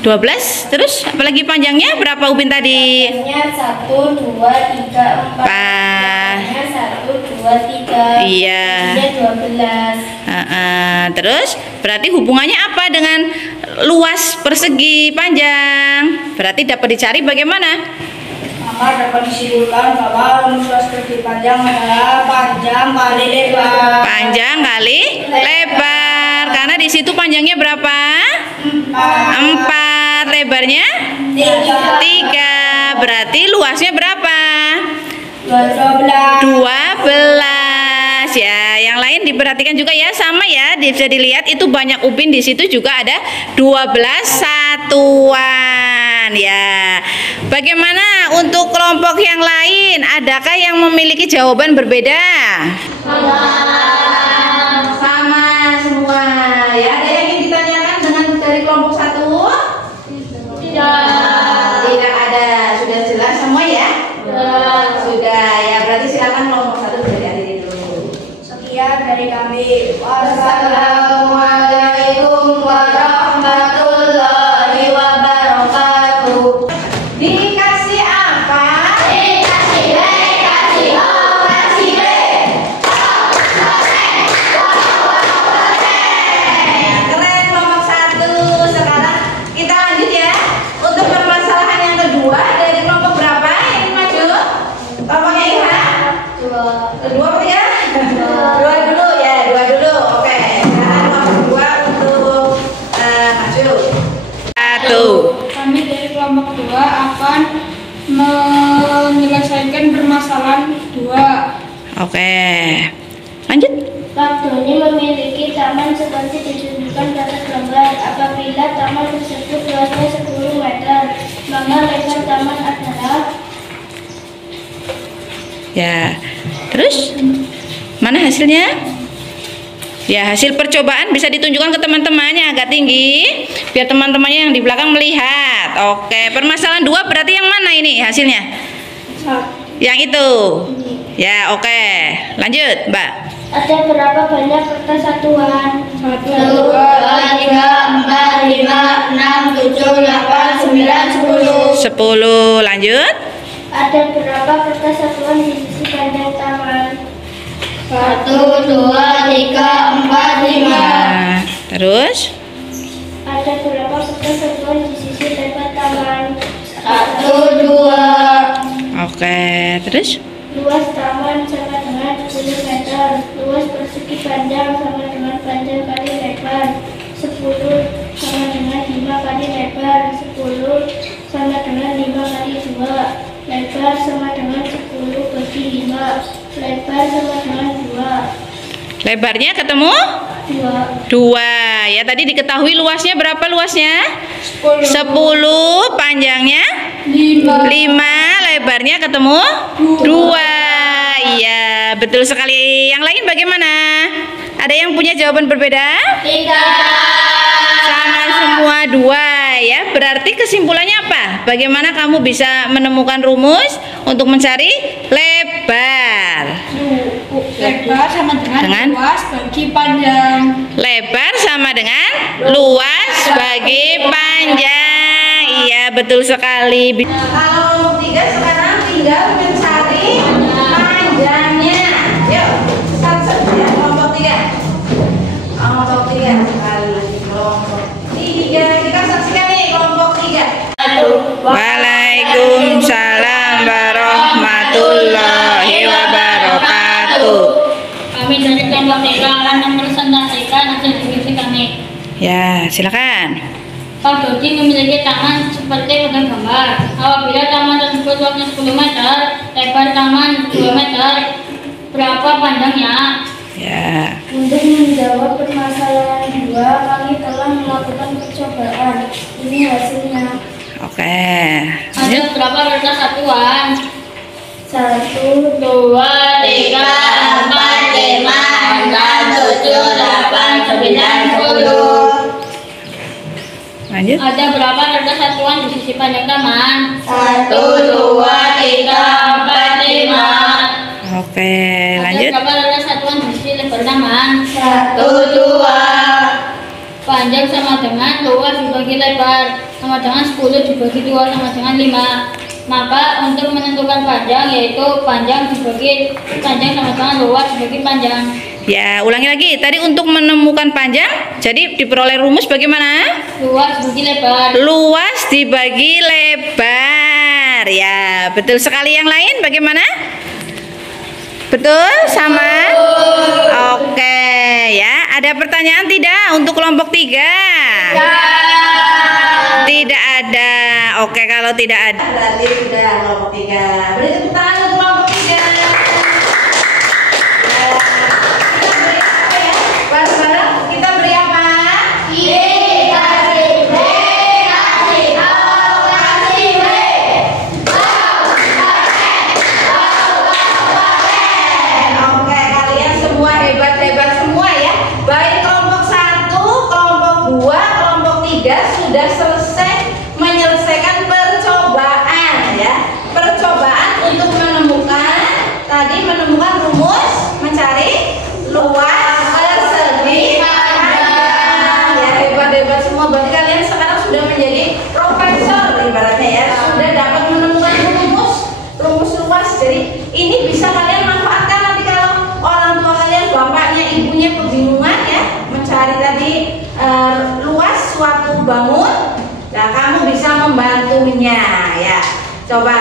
12, terus apalagi panjangnya berapa Upin tadi? Panjangnya 1, 2, 3, 4. Panjangnya 1, 2, 3. Iya. Ini 12. Terus berarti hubungannya apa dengan luas persegi panjang? Berarti dapat dicari bagaimana? maka dapat disimpulkan bahwa rumus luas persegi panjang adalah panjang kali lebar. Panjang kali lebar. Karena di situ panjangnya berapa? 4. Lebarnya 3. Berarti luasnya berapa? 12 ya. Yang lain diperhatikan juga ya, sama ya, bisa dilihat itu banyak Upin, di situ juga ada 12 satuan ya. Bagaimana untuk kelompok yang lain? Adakah yang memiliki jawaban berbeda? Sama semua ya. Ada yang ingin ditanyakan dengan dari kelompok 1? Tidak ada. Sudah jelas semua ya? Sudah ya, berarti silakan kelompok 1 berdiri dulu. Sekian dari kami. Wassalamualaikum warahmatullahi wabarakatuh. Dikasih apa? Dikasih B, kasih O, kasih B. Keren kelompok 1. Sekarang kita lanjut ya. Untuk permasalahan yang kedua dari kelompok berapa yang maju? Kelompoknya Ilham? Kedua apa ya? Dua dulu ya, dua dulu. Oke. Sekarang kelompok 2 untuk maju. 1. Kami dari kelompok 2 akan menyelesaikan permasalahan 2. Oke. Lanjut. Faktornya memiliki taman seperti ditunjukkan pada gambar. Apabila taman tersebut luasnya 10 meter, maka lebar taman adalah. Ya. Terus mana hasilnya? Ya, hasil percobaan bisa ditunjukkan ke teman-temannya agak tinggi biar teman-temannya yang di belakang melihat. Oke, permasalahan 2 berarti yang mana ini hasilnya? Yang itu. Ya, oke. Lanjut, Mbak. Ada berapa banyak kertas satuan? 1, 2, 3, 4, 5, 6, 7, 8, 9, 10. 10. Lanjut. Ada berapa kertas satuan di sisi panjang taman? 1, 2, 3, 4, 5. Nah, terus Ada berapa kertas satuan di sisi lebar taman? 1, 2. oke, terus Luas taman sama dengan 10 meter. Luas persegi panjang sama dengan panjang kali lebar. 10 sama dengan 5 kali lebar. 10 sama dengan 5 kali 2. Lebar sama dengan 10 bagi 5. Lebar sama dengan 2. lebarnya ketemu 2. Ya, tadi diketahui luasnya berapa luasnya? 10, panjangnya 5, lebarnya ketemu 2. Iya, betul sekali. Yang lain bagaimana? Ada yang punya jawaban berbeda? Sama semua 2 ya. Berarti kesimpulannya apa? Bagaimana kamu bisa menemukan rumus untuk mencari lebar? Lebar sama dengan luas bagi panjang. Lebar sama dengan luas bagi panjang. Iya, betul sekali. Kalau kelompok 3 sekarang tinggal mencari panjangnya. Yuk, satu ya kelompok 3. Kelompok 3 sekali. Kelompok 3 kita saksikan nih kelompok 3. Waalaikumsalam warahmatullahi wabarakatuh. Kami dari kelompok 3 akan mempresentasikan hasil diskusi kami. Ya, silakan. Pak Dodi memiliki taman seperti pada gambar. Apabila taman tersebut luasnya 10 meter, lebar taman 2 meter, berapa panjangnya? Ya. Untuk menjawab permasalahan 2, kami telah melakukan percobaan. Ini hasilnya. Oke. Ada berapa kertas satuan? 1, 2, 3, 4, 5, 6, 7, 8, 9, 10. Lanjut. Ada berapa roda satuan di sisi panjang taman? 1, 2, 3, 4, 5. Oke, Ada lanjut. berapa roda satuan di sisi lebar taman? 1, 2. Panjang sama dengan luas dibagi lebar sama dengan 10 dibagi 2 sama dengan 5. Maka untuk menentukan panjang yaitu panjang dibagi panjang sama dengan luas dibagi panjang. Ya, ulangi lagi. Tadi untuk menemukan panjang, jadi diperoleh rumus bagaimana? Luas dibagi lebar. Luas dibagi lebar. Ya, betul sekali. Yang lain bagaimana? Betul? Sama? Oke, ya. Ada pertanyaan tidak untuk kelompok 3? Tidak ada. Oke, kalau tidak ada. Berarti sudah kelompok 3. Beri tepuk tangan untuk kelompok 3. Bareng-bareng kita beri apa? Oke, kalian semua hebat-hebat semua ya. Baik kelompok 1, kelompok 2, kelompok 3 sudah selesai menyelesaikan percobaan ya. Percobaan untuk menemukan rumus mencari luas persegi panjang. Ya, hebat-hebat semua. Berarti kalian sekarang sudah menjadi profesor ibaratnya ya. Sudah dapat menemukan rumus luas. Jadi ini bisa kalian manfaatkan nanti kalau orang tua kalian, bapaknya, ibunya kebingungan ya mencari tadi luas suatu bangun. Nah, kamu bisa membantunya ya. Coba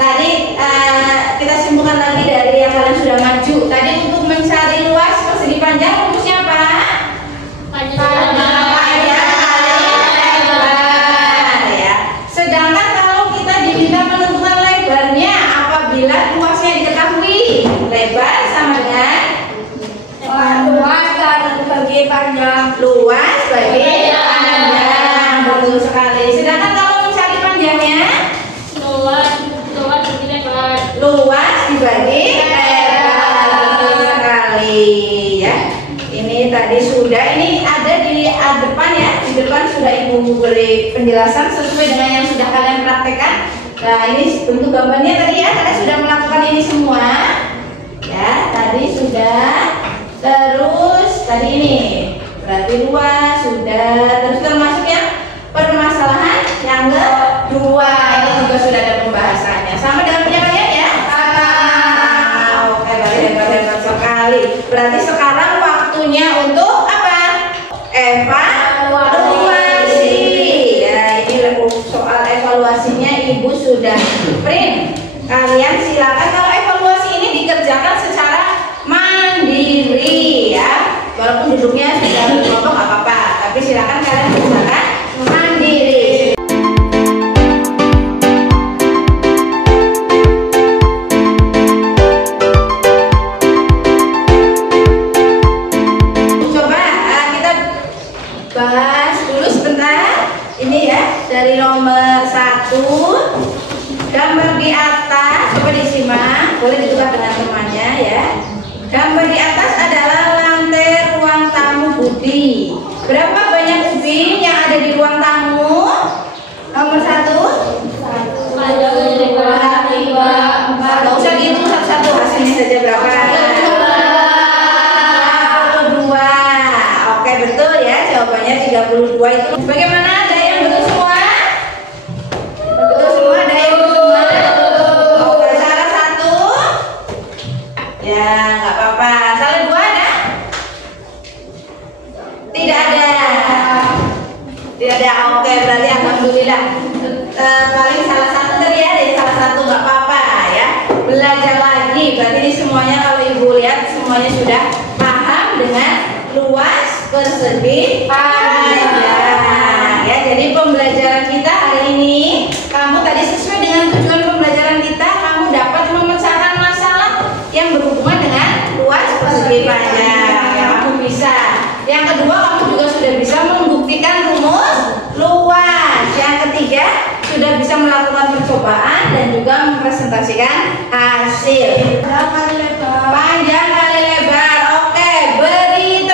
tadi kita simpulkan lagi dari yang kalian sudah maju. Tadi untuk mencari luas persegi panjang rumusnya apa? Panjang kali lebar ya. Sedangkan kalau kita diminta menentukan lebarnya apabila luasnya diketahui, lebar sama dengan Luas bagi panjang. luas bagi panjang. Betul sekali. Sedangkan kalau mencari panjangnya Luas bagi lebar. luas dibagi lebar. Betul sekali ya. Ini tadi sudah, ini ada di depan ya. Di depan sudah ibu beri penjelasan sesuai dengan yang sudah kalian praktekkan. Nah, ini bentuk gambarnya tadi ya. Kalian sudah melakukan ini semua ya. Tadi sudah. Terus tadi ini berarti luas sudah. Terus termasuk yang permasalahan yang kedua, ini juga sudah ada pembahasannya. Sama dengan punya kalian ya? Oke, hebat sekali. Berarti sekarang waktunya untuk apa? Evaluasi. Ya, ini soal evaluasinya ibu sudah print. Kalian silakan, kalau evaluasi ini dikerjakan secara mandiri ya. Walaupun duduknya sudah berkelompok nggak apa-apa, tapi silakan kalian kerjakan mandiri. Coba kita bahas dulu sebentar. Ini ya dari nomor 1, gambar di atas. Coba disimak, boleh ditukar dengan temannya ya. Gambar di atas adalah lantai ruang tamu Budi. Berapa banyak ubin yang ada di ruang tamu? Nomor 1. 1, 2, 3, 4. Gak usah dihitung satu-satu, hasilnya saja berapa? 32. Oke, betul ya, jawabannya 32 itu. Bagaimana? Ada yang betul semua? Betul semua, ada yang betul semua? Oke, salah 1. Ya, nggak apa-apa. Salah 2 ada? Tidak ada. Tidak ada. Oke, berarti alhamdulillah. Paling salah 1 tadi ya, dari salah 1 nggak apa-apa ya. Belajar lagi. Berarti ini semuanya kalau ibu lihat semuanya sudah paham dengan luas persegi panjang ya. Jadi pembelajaran kita hari ini, kamu tadi sesuai dengan tujuan pembelajaran kita, kamu dapat memecahkan masalah yang berhubungan dengan luas persegi panjang. Yang kamu bisa. Yang kedua, kamu juga sudah bisa membuktikan rumus luas. Yang ketiga, sudah bisa melakukan percobaan dan juga mempresentasikan hasil. Panjang kali lebar. Oke, beri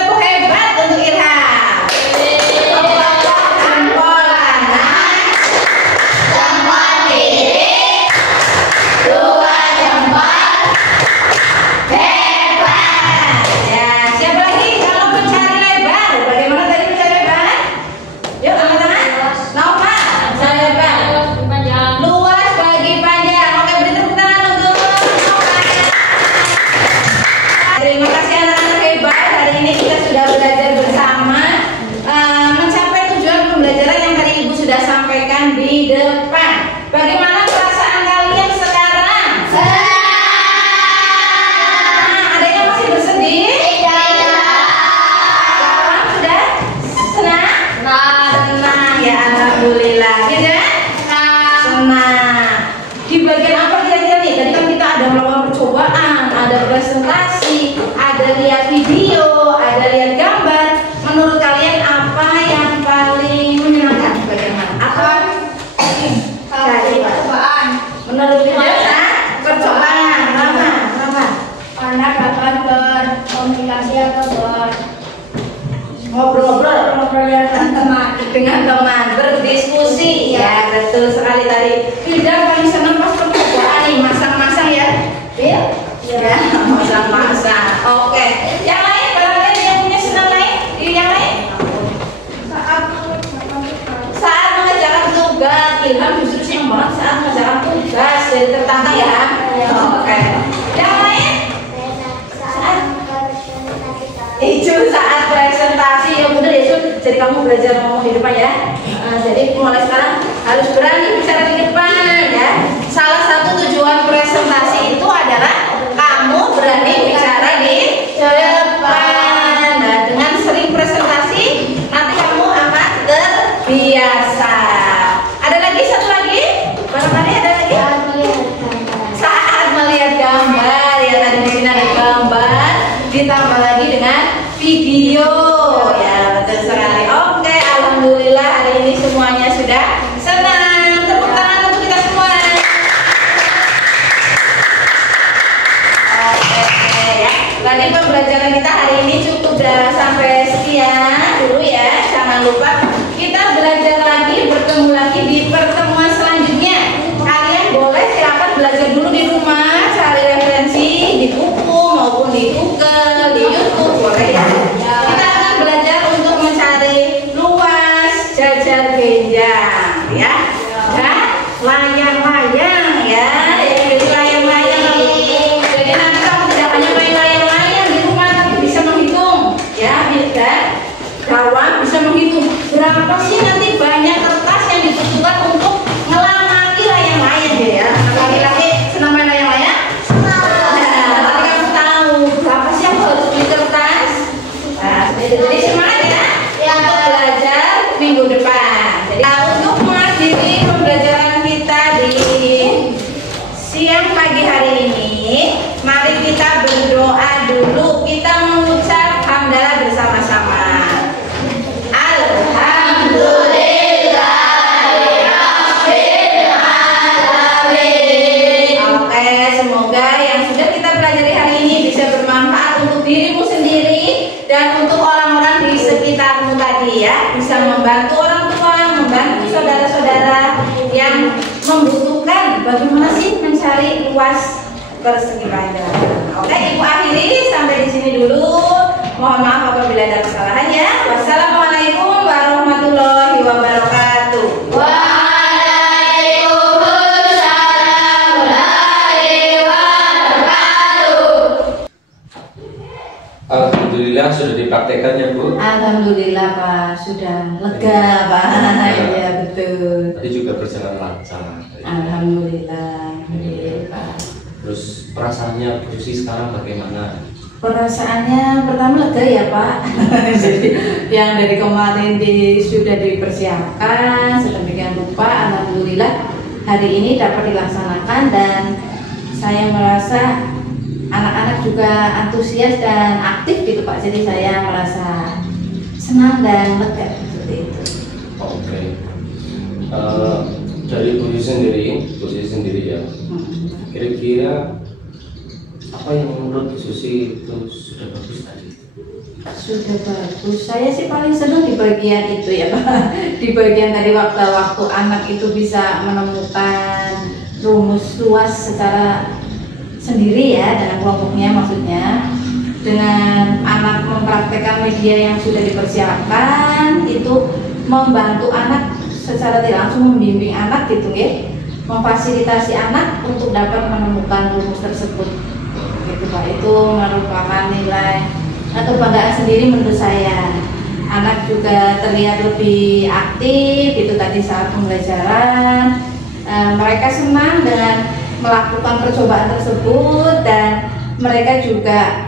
depan. Bagaimana perasaan kalian sekarang? Ada yang masih bersedih? Sekarang sudah senang? Senang ya, alhamdulillah. Gitu ya? Senang. Di bagian apa kira-kira nih? Tadi kan kita ada melakukan percobaan, ada presentasi, ada lihat video, ada lihat gambar. Menurut kalian apa yang paling menyenangkan? Bagaimana? Apa? Percobaan. Menurut kalian percobaan. Kenapa? Karena dapat berkomunikasi atau Ngobrol-ngobrol yang teman. dengan teman, berdiskusi. Ya, betul sekali tadi. Tidak paling senang pas percobaan nih, masang-masang ya. Ya, masang-masang. Oke. Yang lain, barangkali yang punya senang lain? Yang lain? Saat mengerjakan tugas, Ilham justru senang banget saat mengerjakan tugas, jadi tertantang ya. Oke. Yang lain? Itu saat presentasi ya bener ya, jadi kamu belajar ngomong di depan ya. Jadi mulai sekarang harus berani bicara di depan ya. Salah satu tujuan presentasi itu adalah kamu berani bicara di depan. Nah, dengan sering presentasi nanti kamu akan terbiasa. Ada lagi satu lagi? Barangkali ada lagi? Saat melihat gambar ya, tadi di sini ada gambar, ditambah lagi dengan video ya, betul sekali. Oke, alhamdulillah hari ini semuanya sudah senang. Tepuk tangan untuk kita semua. Oke ya, tadi pembelajaran kita hari ini cukup sampai sekian dulu ya. Jangan lupa kita belajar lagi, bertemu lagi di pertemuan selanjutnya. Kalian boleh silakan belajar dulu di rumah, cari referensi di buku maupun di Google, di YouTube, boleh ya. Kita akan belajar untuk mencari luas jajar genjang ya. Dan layang-layang ya. Jadi layang-layang. Jadi nanti kamu tidak hanya main layang-layang di rumah, tapi bisa menghitung ya. Dan kawan bisa menghitung berapa sih nanti banyak kertas yang dibutuhkan untuk ngelamati layang-layang ya. Laki-laki senang main layang-layang? Nanti kamu tahu berapa sih yang harus beli kertas. Nah, jadi semangat ya untuk belajar minggu depan. Jadi untuk mengakhiri pembelajaran kita di siang pagi hari ini, mari kita berdoa dulu. Kita mengucap hamdalah bersama-sama. Semoga yang sudah kita pelajari hari ini bisa bermanfaat untuk dirimu sendiri dan untuk orang-orang di sekitarmu tadi ya. Bisa membantu orang tua, membantu saudara-saudara yang membutuhkan bagaimana sih mencari luas persegi panjang. Oke, Ibu akhiri sampai di sini dulu. Mohon maaf apabila ada kesalahan ya. Wassalamualaikum warahmatullahi wabarakatuh. Alhamdulillah sudah dipraktekkan ya Bu. Alhamdulillah Pak, sudah lega Pak. Iya betul. Tadi juga berjalan lancar. Alhamdulillah. Terus perasaannya posisi sekarang bagaimana? Perasaannya pertama lega ya Pak. Jadi yang dari kemarin sudah dipersiapkan sedemikian rupa, alhamdulillah hari ini dapat dilaksanakan dan saya merasa anak-anak juga antusias dan aktif gitu Pak. Jadi saya merasa senang dan lega seperti itu. Oke. Dari posisi sendiri ya. Kira-kira apa yang menurut Susi itu sudah bagus tadi? Sudah bagus. Saya sih paling senang di bagian itu ya Pak. Di bagian tadi waktu anak itu bisa menemukan rumus luas secara sendiri ya, dengan kelompoknya maksudnya. Dengan anak mempraktekkan media yang sudah dipersiapkan, itu membantu anak secara tidak langsung, membimbing anak gitu ya, memfasilitasi anak untuk dapat menemukan rumus tersebut gitu Pak. Itu merupakan nilai atau kebanggaan sendiri menurut saya. Anak juga terlihat lebih aktif itu tadi saat pembelajaran. Mereka senang dengan melakukan percobaan tersebut dan mereka juga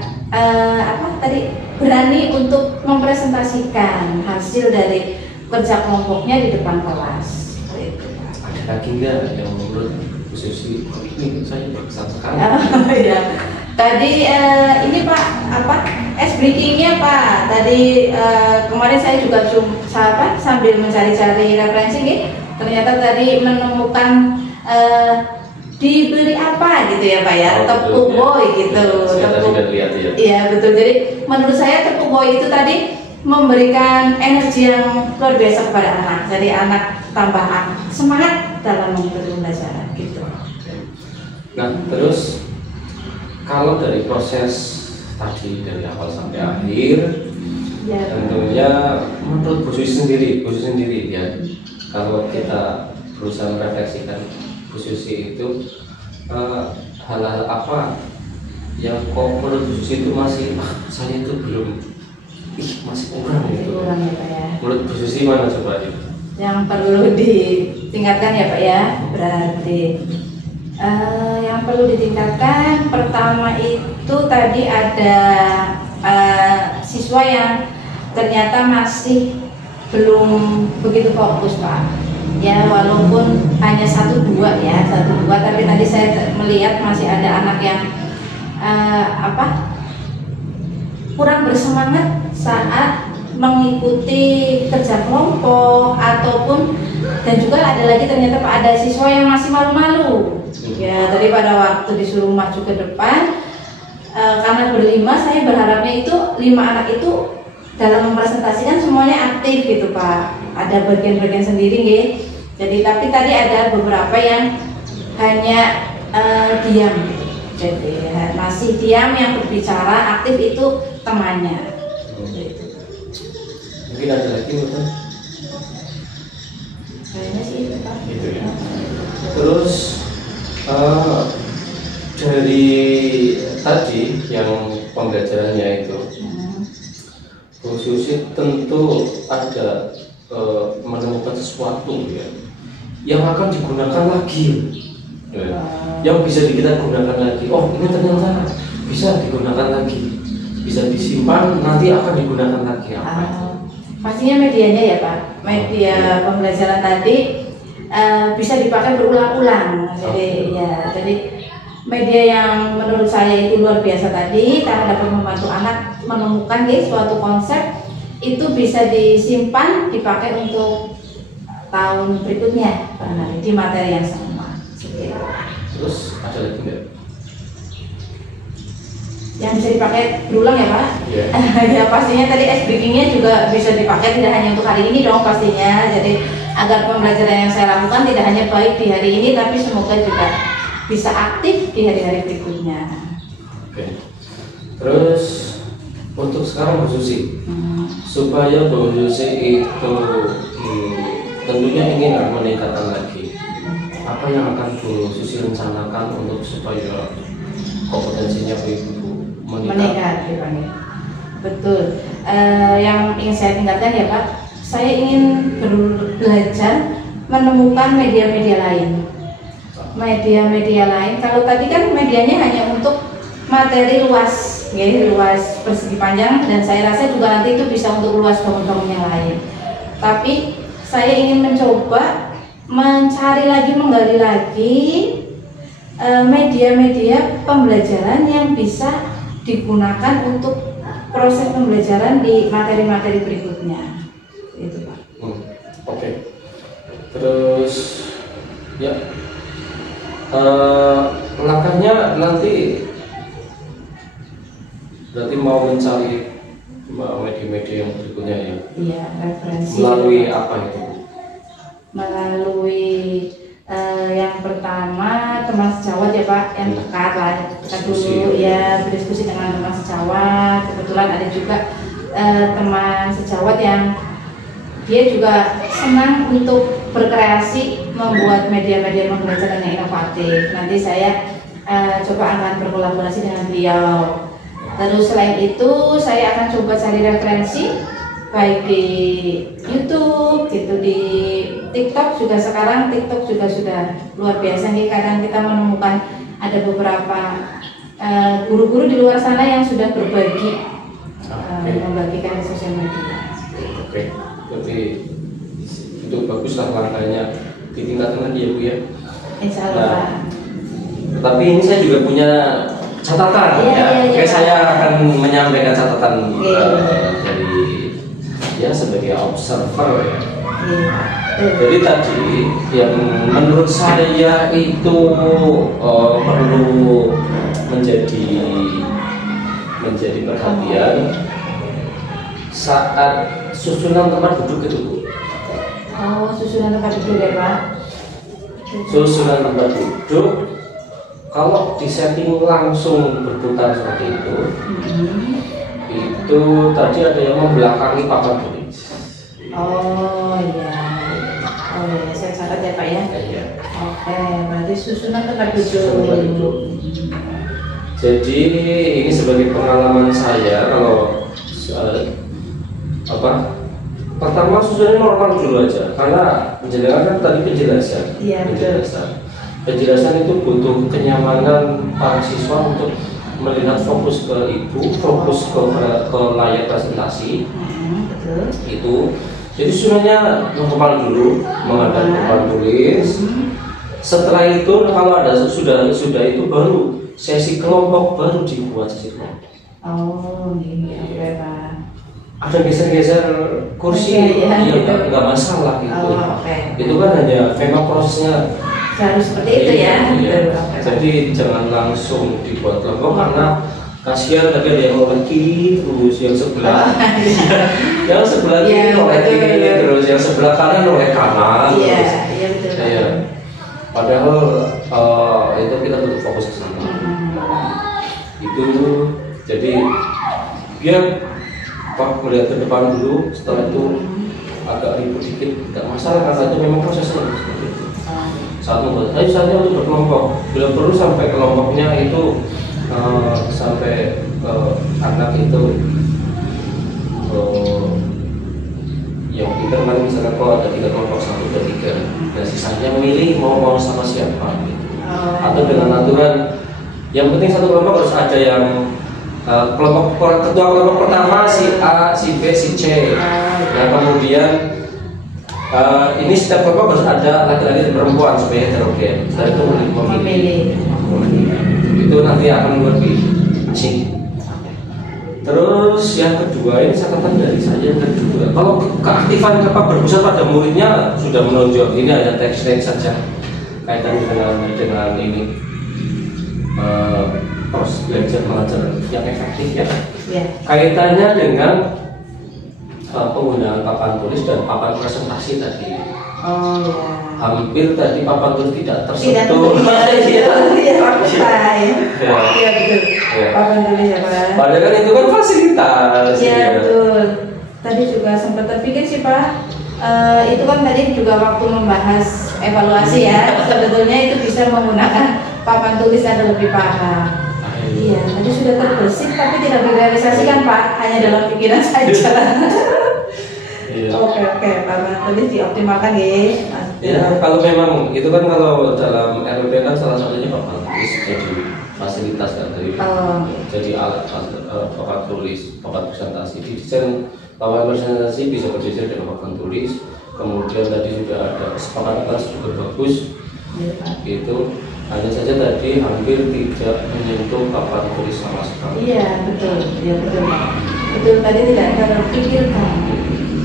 berani untuk mempresentasikan hasil dari kerja kelompoknya di depan kelas. Ada lagi nggak yang menurut Bu Susi ini saya berkesan sekali? Ya. Tadi ini Pak, ice breakingnya Pak. Tadi kemarin saya juga sambil mencari-cari referensi nih, ternyata tadi menemukan diberi apa gitu ya Pak ya, tepuk boy gitu. Iya betul. Jadi menurut saya tepuk boy itu tadi memberikan energi yang luar biasa kepada anak. Jadi anak tambah semangat dalam mengikuti pembelajaran gitu. Nah terus kalau dari proses tadi dari awal sampai akhir, ya, tentunya menurut Bu Susi sendiri ya, kalau kita berusaha merefleksikan Bu Susi itu hal-hal apa yang kok menurut Bu Susi itu masih saya itu belum masih kurang gitu. Kurang ya Pak ya. Menurut Bu Susi mana coba itu? Yang perlu ditingkatkan ya Pak ya, berarti yang perlu ditingkatkan pertama itu tadi ada siswa yang ternyata masih belum begitu fokus Pak ya, walaupun hanya 1-2 ya, 1-2, tapi tadi saya melihat masih ada anak yang kurang bersemangat saat mengikuti kerja kelompok ataupun, dan juga ada lagi ternyata Pak ada siswa yang masih malu-malu ya. Tadi pada waktu disuruh maju ke depan karena berlima, saya berharapnya itu 5 anak itu dalam mempresentasikan semuanya aktif gitu Pak, ada bagian-bagian sendiri nih. Jadi tapi tadi ada beberapa yang hanya diam gitu. Jadi masih diam, yang berbicara aktif itu temannya. Mungkin ada lagi bukan? Kayaknya sih itu Pak. Gitu ya. Terus dari tadi yang pembelajarannya itu, Bu Susi tentu ada menemukan sesuatu ya yang akan digunakan lagi, ya. Yang bisa kita gunakan lagi. Oh ini ternyata bisa digunakan lagi, bisa disimpan, nanti akan digunakan lagi apa? Pastinya medianya ya Pak, media pembelajaran tadi bisa dipakai berulang-ulang. Jadi media yang menurut saya itu luar biasa tadi, karena dapat membantu anak menemukan suatu konsep, itu bisa disimpan, dipakai untuk tahun berikutnya di materi yang sama. Terus ada lagi nggak? Yang bisa dipakai berulang ya Pak? Yeah. Ya pastinya tadi ice breakingnya juga bisa dipakai, tidak hanya untuk hari ini dong pastinya. Jadi agar pembelajaran yang saya lakukan tidak hanya baik di hari ini, tapi semoga juga bisa aktif di hari-hari berikutnya. Oke. Terus untuk sekarang Bu Susi, supaya Bu Susi itu tentunya ingin meningkatkan lagi, apa yang akan Bu Susi rencanakan untuk supaya kompetensinya Bu meningkat? Betul. Yang ingin saya tingkatkan ya Pak, saya ingin belajar menemukan media-media lain. Media-media lain. Kalau tadi kan medianya hanya untuk materi luas, luas persegi panjang, dan saya rasa juga nanti itu bisa untuk luas bangun-bangun yang lain. Tapi saya ingin mencoba mencari lagi, menggali lagi media-media pembelajaran yang bisa digunakan untuk proses pembelajaran di materi-materi berikutnya. Itu Pak. Oke. Terus ya langkahnya nanti berarti mau mencari media-media yang berikutnya ya? Iya, referensi. Melalui apa itu? Melalui yang pertama teman sejawat ya Pak, yang dekat lah, kita dulu ya berdiskusi dengan teman sejawat. Kebetulan ada juga teman sejawat yang dia juga senang untuk berkreasi, membuat media-media pembelajaran yang inovatif. Nanti saya coba akan berkolaborasi dengan beliau. Terus selain itu saya akan coba cari referensi baik di YouTube gitu, di TikTok juga sekarang sudah luar biasa nih, kadang kita menemukan ada beberapa guru-guru di luar sana yang sudah berbagi membagikan di sosial media. Oke, berarti itu baguslah langkahnya ditingkatkan lagi ya Bu ya. Insya Allah. Tetapi ini saya juga punya catatan Iya. Saya akan menyampaikan catatan dari ya sebagai observer ya. Jadi tadi yang menurut saya itu perlu menjadi perhatian saat susunan tempat duduk itu Bu. Oh, susunan tempat duduk ya Pak. Susunan tempat duduk kalau disetting langsung berputar seperti itu tadi ada yang membelakangi papan tulis. Oh iya, saya catat ya Pak ya. Iya. Oke, berarti susunan tempat Susunan tempat duduk. duduk. Jadi ini sebagai pengalaman saya kalau pertama susunannya normal dulu aja karena penjelasan kan tadi penjelasan. Iya, betul. Penjelasan itu butuh kenyamanan para siswa untuk melihat fokus ke ibu, fokus ke layar presentasi. Betul. Itu jadi susunannya normal dulu, menghadap papan tulis. Setelah itu kalau ada sudah itu baru sesi kelompok, baru dibuat sesi kelompok. Oh iya, oke Pak. Ada geser-geser kursi, nggak masalah gitu. Oh, oke. Itu kan hanya memang prosesnya Harus seperti itu ya. Iya. Betul, oke, Pak. Jadi jangan langsung dibuat kelompok karena kasihan tadi ada yang oleh kiri terus yang sebelah yang sebelah kiri oleh kiri terus yang sebelah kanan oleh kanan. Iya, terus. iya betul. Iya. Padahal itu kita butuh fokus ke sana. Itu jadi biar Pak melihat ke depan dulu, setelah itu agak ribut dikit, tidak masalah karena itu memang prosesnya seperti itu. Saatnya untuk berkelompok, bila perlu sampai kelompoknya itu sampai anak itu yang pintar kan misalnya kalau ada 3 kelompok 1, 2, 3, dan sisanya memilih mau sama siapa gitu. Atau dengan aturan yang penting satu kelompok harus ada yang ketua kelompok pertama si A, si B, si C. Nah kemudian ini setiap kelompok harus ada laki-laki dan perempuan supaya heterogen. Setelah itu memilih. Itu nanti akan lebih asik. Terus yang kedua ini catatan dari saya yang kedua. Kalau keaktifan berpusat pada muridnya sudah menonjol. Ini hanya teks-teks saja kaitan dengan ini. Proses belajar mengajar yang efektif ya. Kaitannya dengan penggunaan papan tulis dan papan presentasi tadi. Oh ya. Hampir tadi papan tulis tidak tersentuh. Iya betul. Papan tulis ya Pak. Padahal kan itu kan fasilitas. Iya betul. Tadi juga sempat terpikir sih Pak. Itu kan tadi juga waktu membahas evaluasi ya. Sebetulnya itu bisa menggunakan papan tulis ada lebih paham. Iya, tadi sudah terbersih tapi tidak direalisasikan Pak, hanya dalam pikiran saja. Oke, papan tulis dioptimalkan ya. Ya, kalau memang itu kan kalau dalam RPP kan salah satunya papan tulis jadi fasilitas kan dari jadi alat papan tulis, papan presentasi. Desain papan presentasi bisa berdesain dengan papan tulis. Kemudian tadi sudah ada papan atas juga bagus. Itu hanya saja tadi hampir tidak menyentuh papan tulis sama sekali. Iya betul, ya betul. Betul tadi tidak terpikirkan.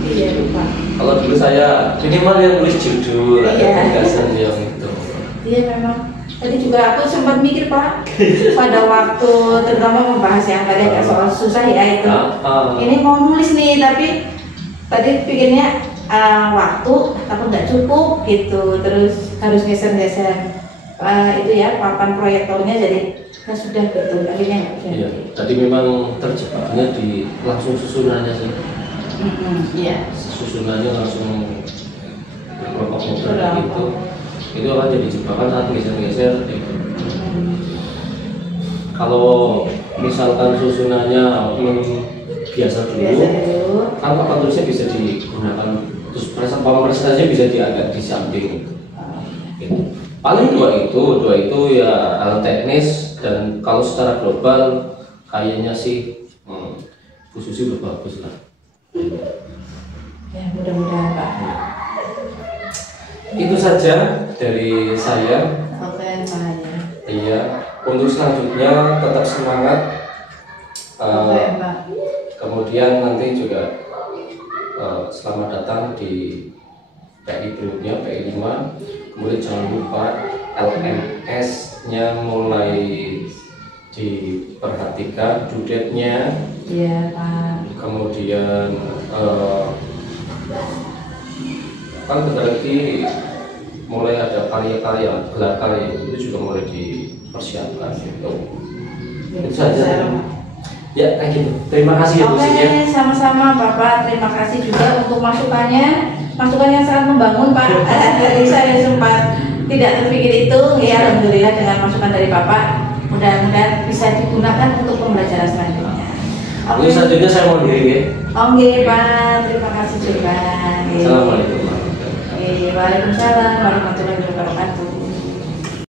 Iya lupa. Kalau dulu saya minimal yang tulis judul, ada penjelasan yang itu. Iya memang. Tadi juga aku sempat mikir Pak pada waktu terutama membahas yang tadi agak soal susah ya itu. Ini mau nulis nih tapi tadi pikirnya waktu takut nggak cukup gitu, terus harus geser-geser. Itu ya papan proyektornya jadi sudah betul akhirnya nggak jadi. Iya, tadi memang terjebaknya di langsung susunannya sih. Iya. Susunannya langsung berkelompok gitu. Itu akan jadi jebakan saat geser-geser. Kalau misalkan susunannya biasa dulu, kan papan tulisnya bisa digunakan terus prestasinya bisa dianggap di samping itu. Gitu. Paling dua itu ya hal teknis, dan kalau secara global kayaknya sih Bu Susi udah bagus lah. Ya mudah-mudahan Pak. Itu saja dari saya. Oke Pak ya. Iya, untuk selanjutnya tetap semangat. Oke Pak. Kemudian nanti juga selamat datang di PI berikutnya, PI 5. Kemudian jangan lupa LMS-nya mulai diperhatikan, due date-nya. Iya Pak. Kemudian kan bentar lagi mulai ada karya-karya, gelar karya itu juga mulai dipersiapkan gitu. Itu saja. Ya, kayak gitu. Terima kasih ya Bu Oke, Susi. sama-sama Bapak. Terima kasih juga untuk masukannya yang sangat membangun Pak. Dari saya sempat tidak terpikir itu, ya alhamdulillah dengan masukan dari Bapak, mudah-mudahan bisa digunakan untuk pembelajaran selanjutnya. Oke, selanjutnya saya mau diri ya. Oke Pak, terima kasih juga. Assalamualaikum warahmatullahi wabarakatuh. Waalaikumsalam warahmatullahi wabarakatuh.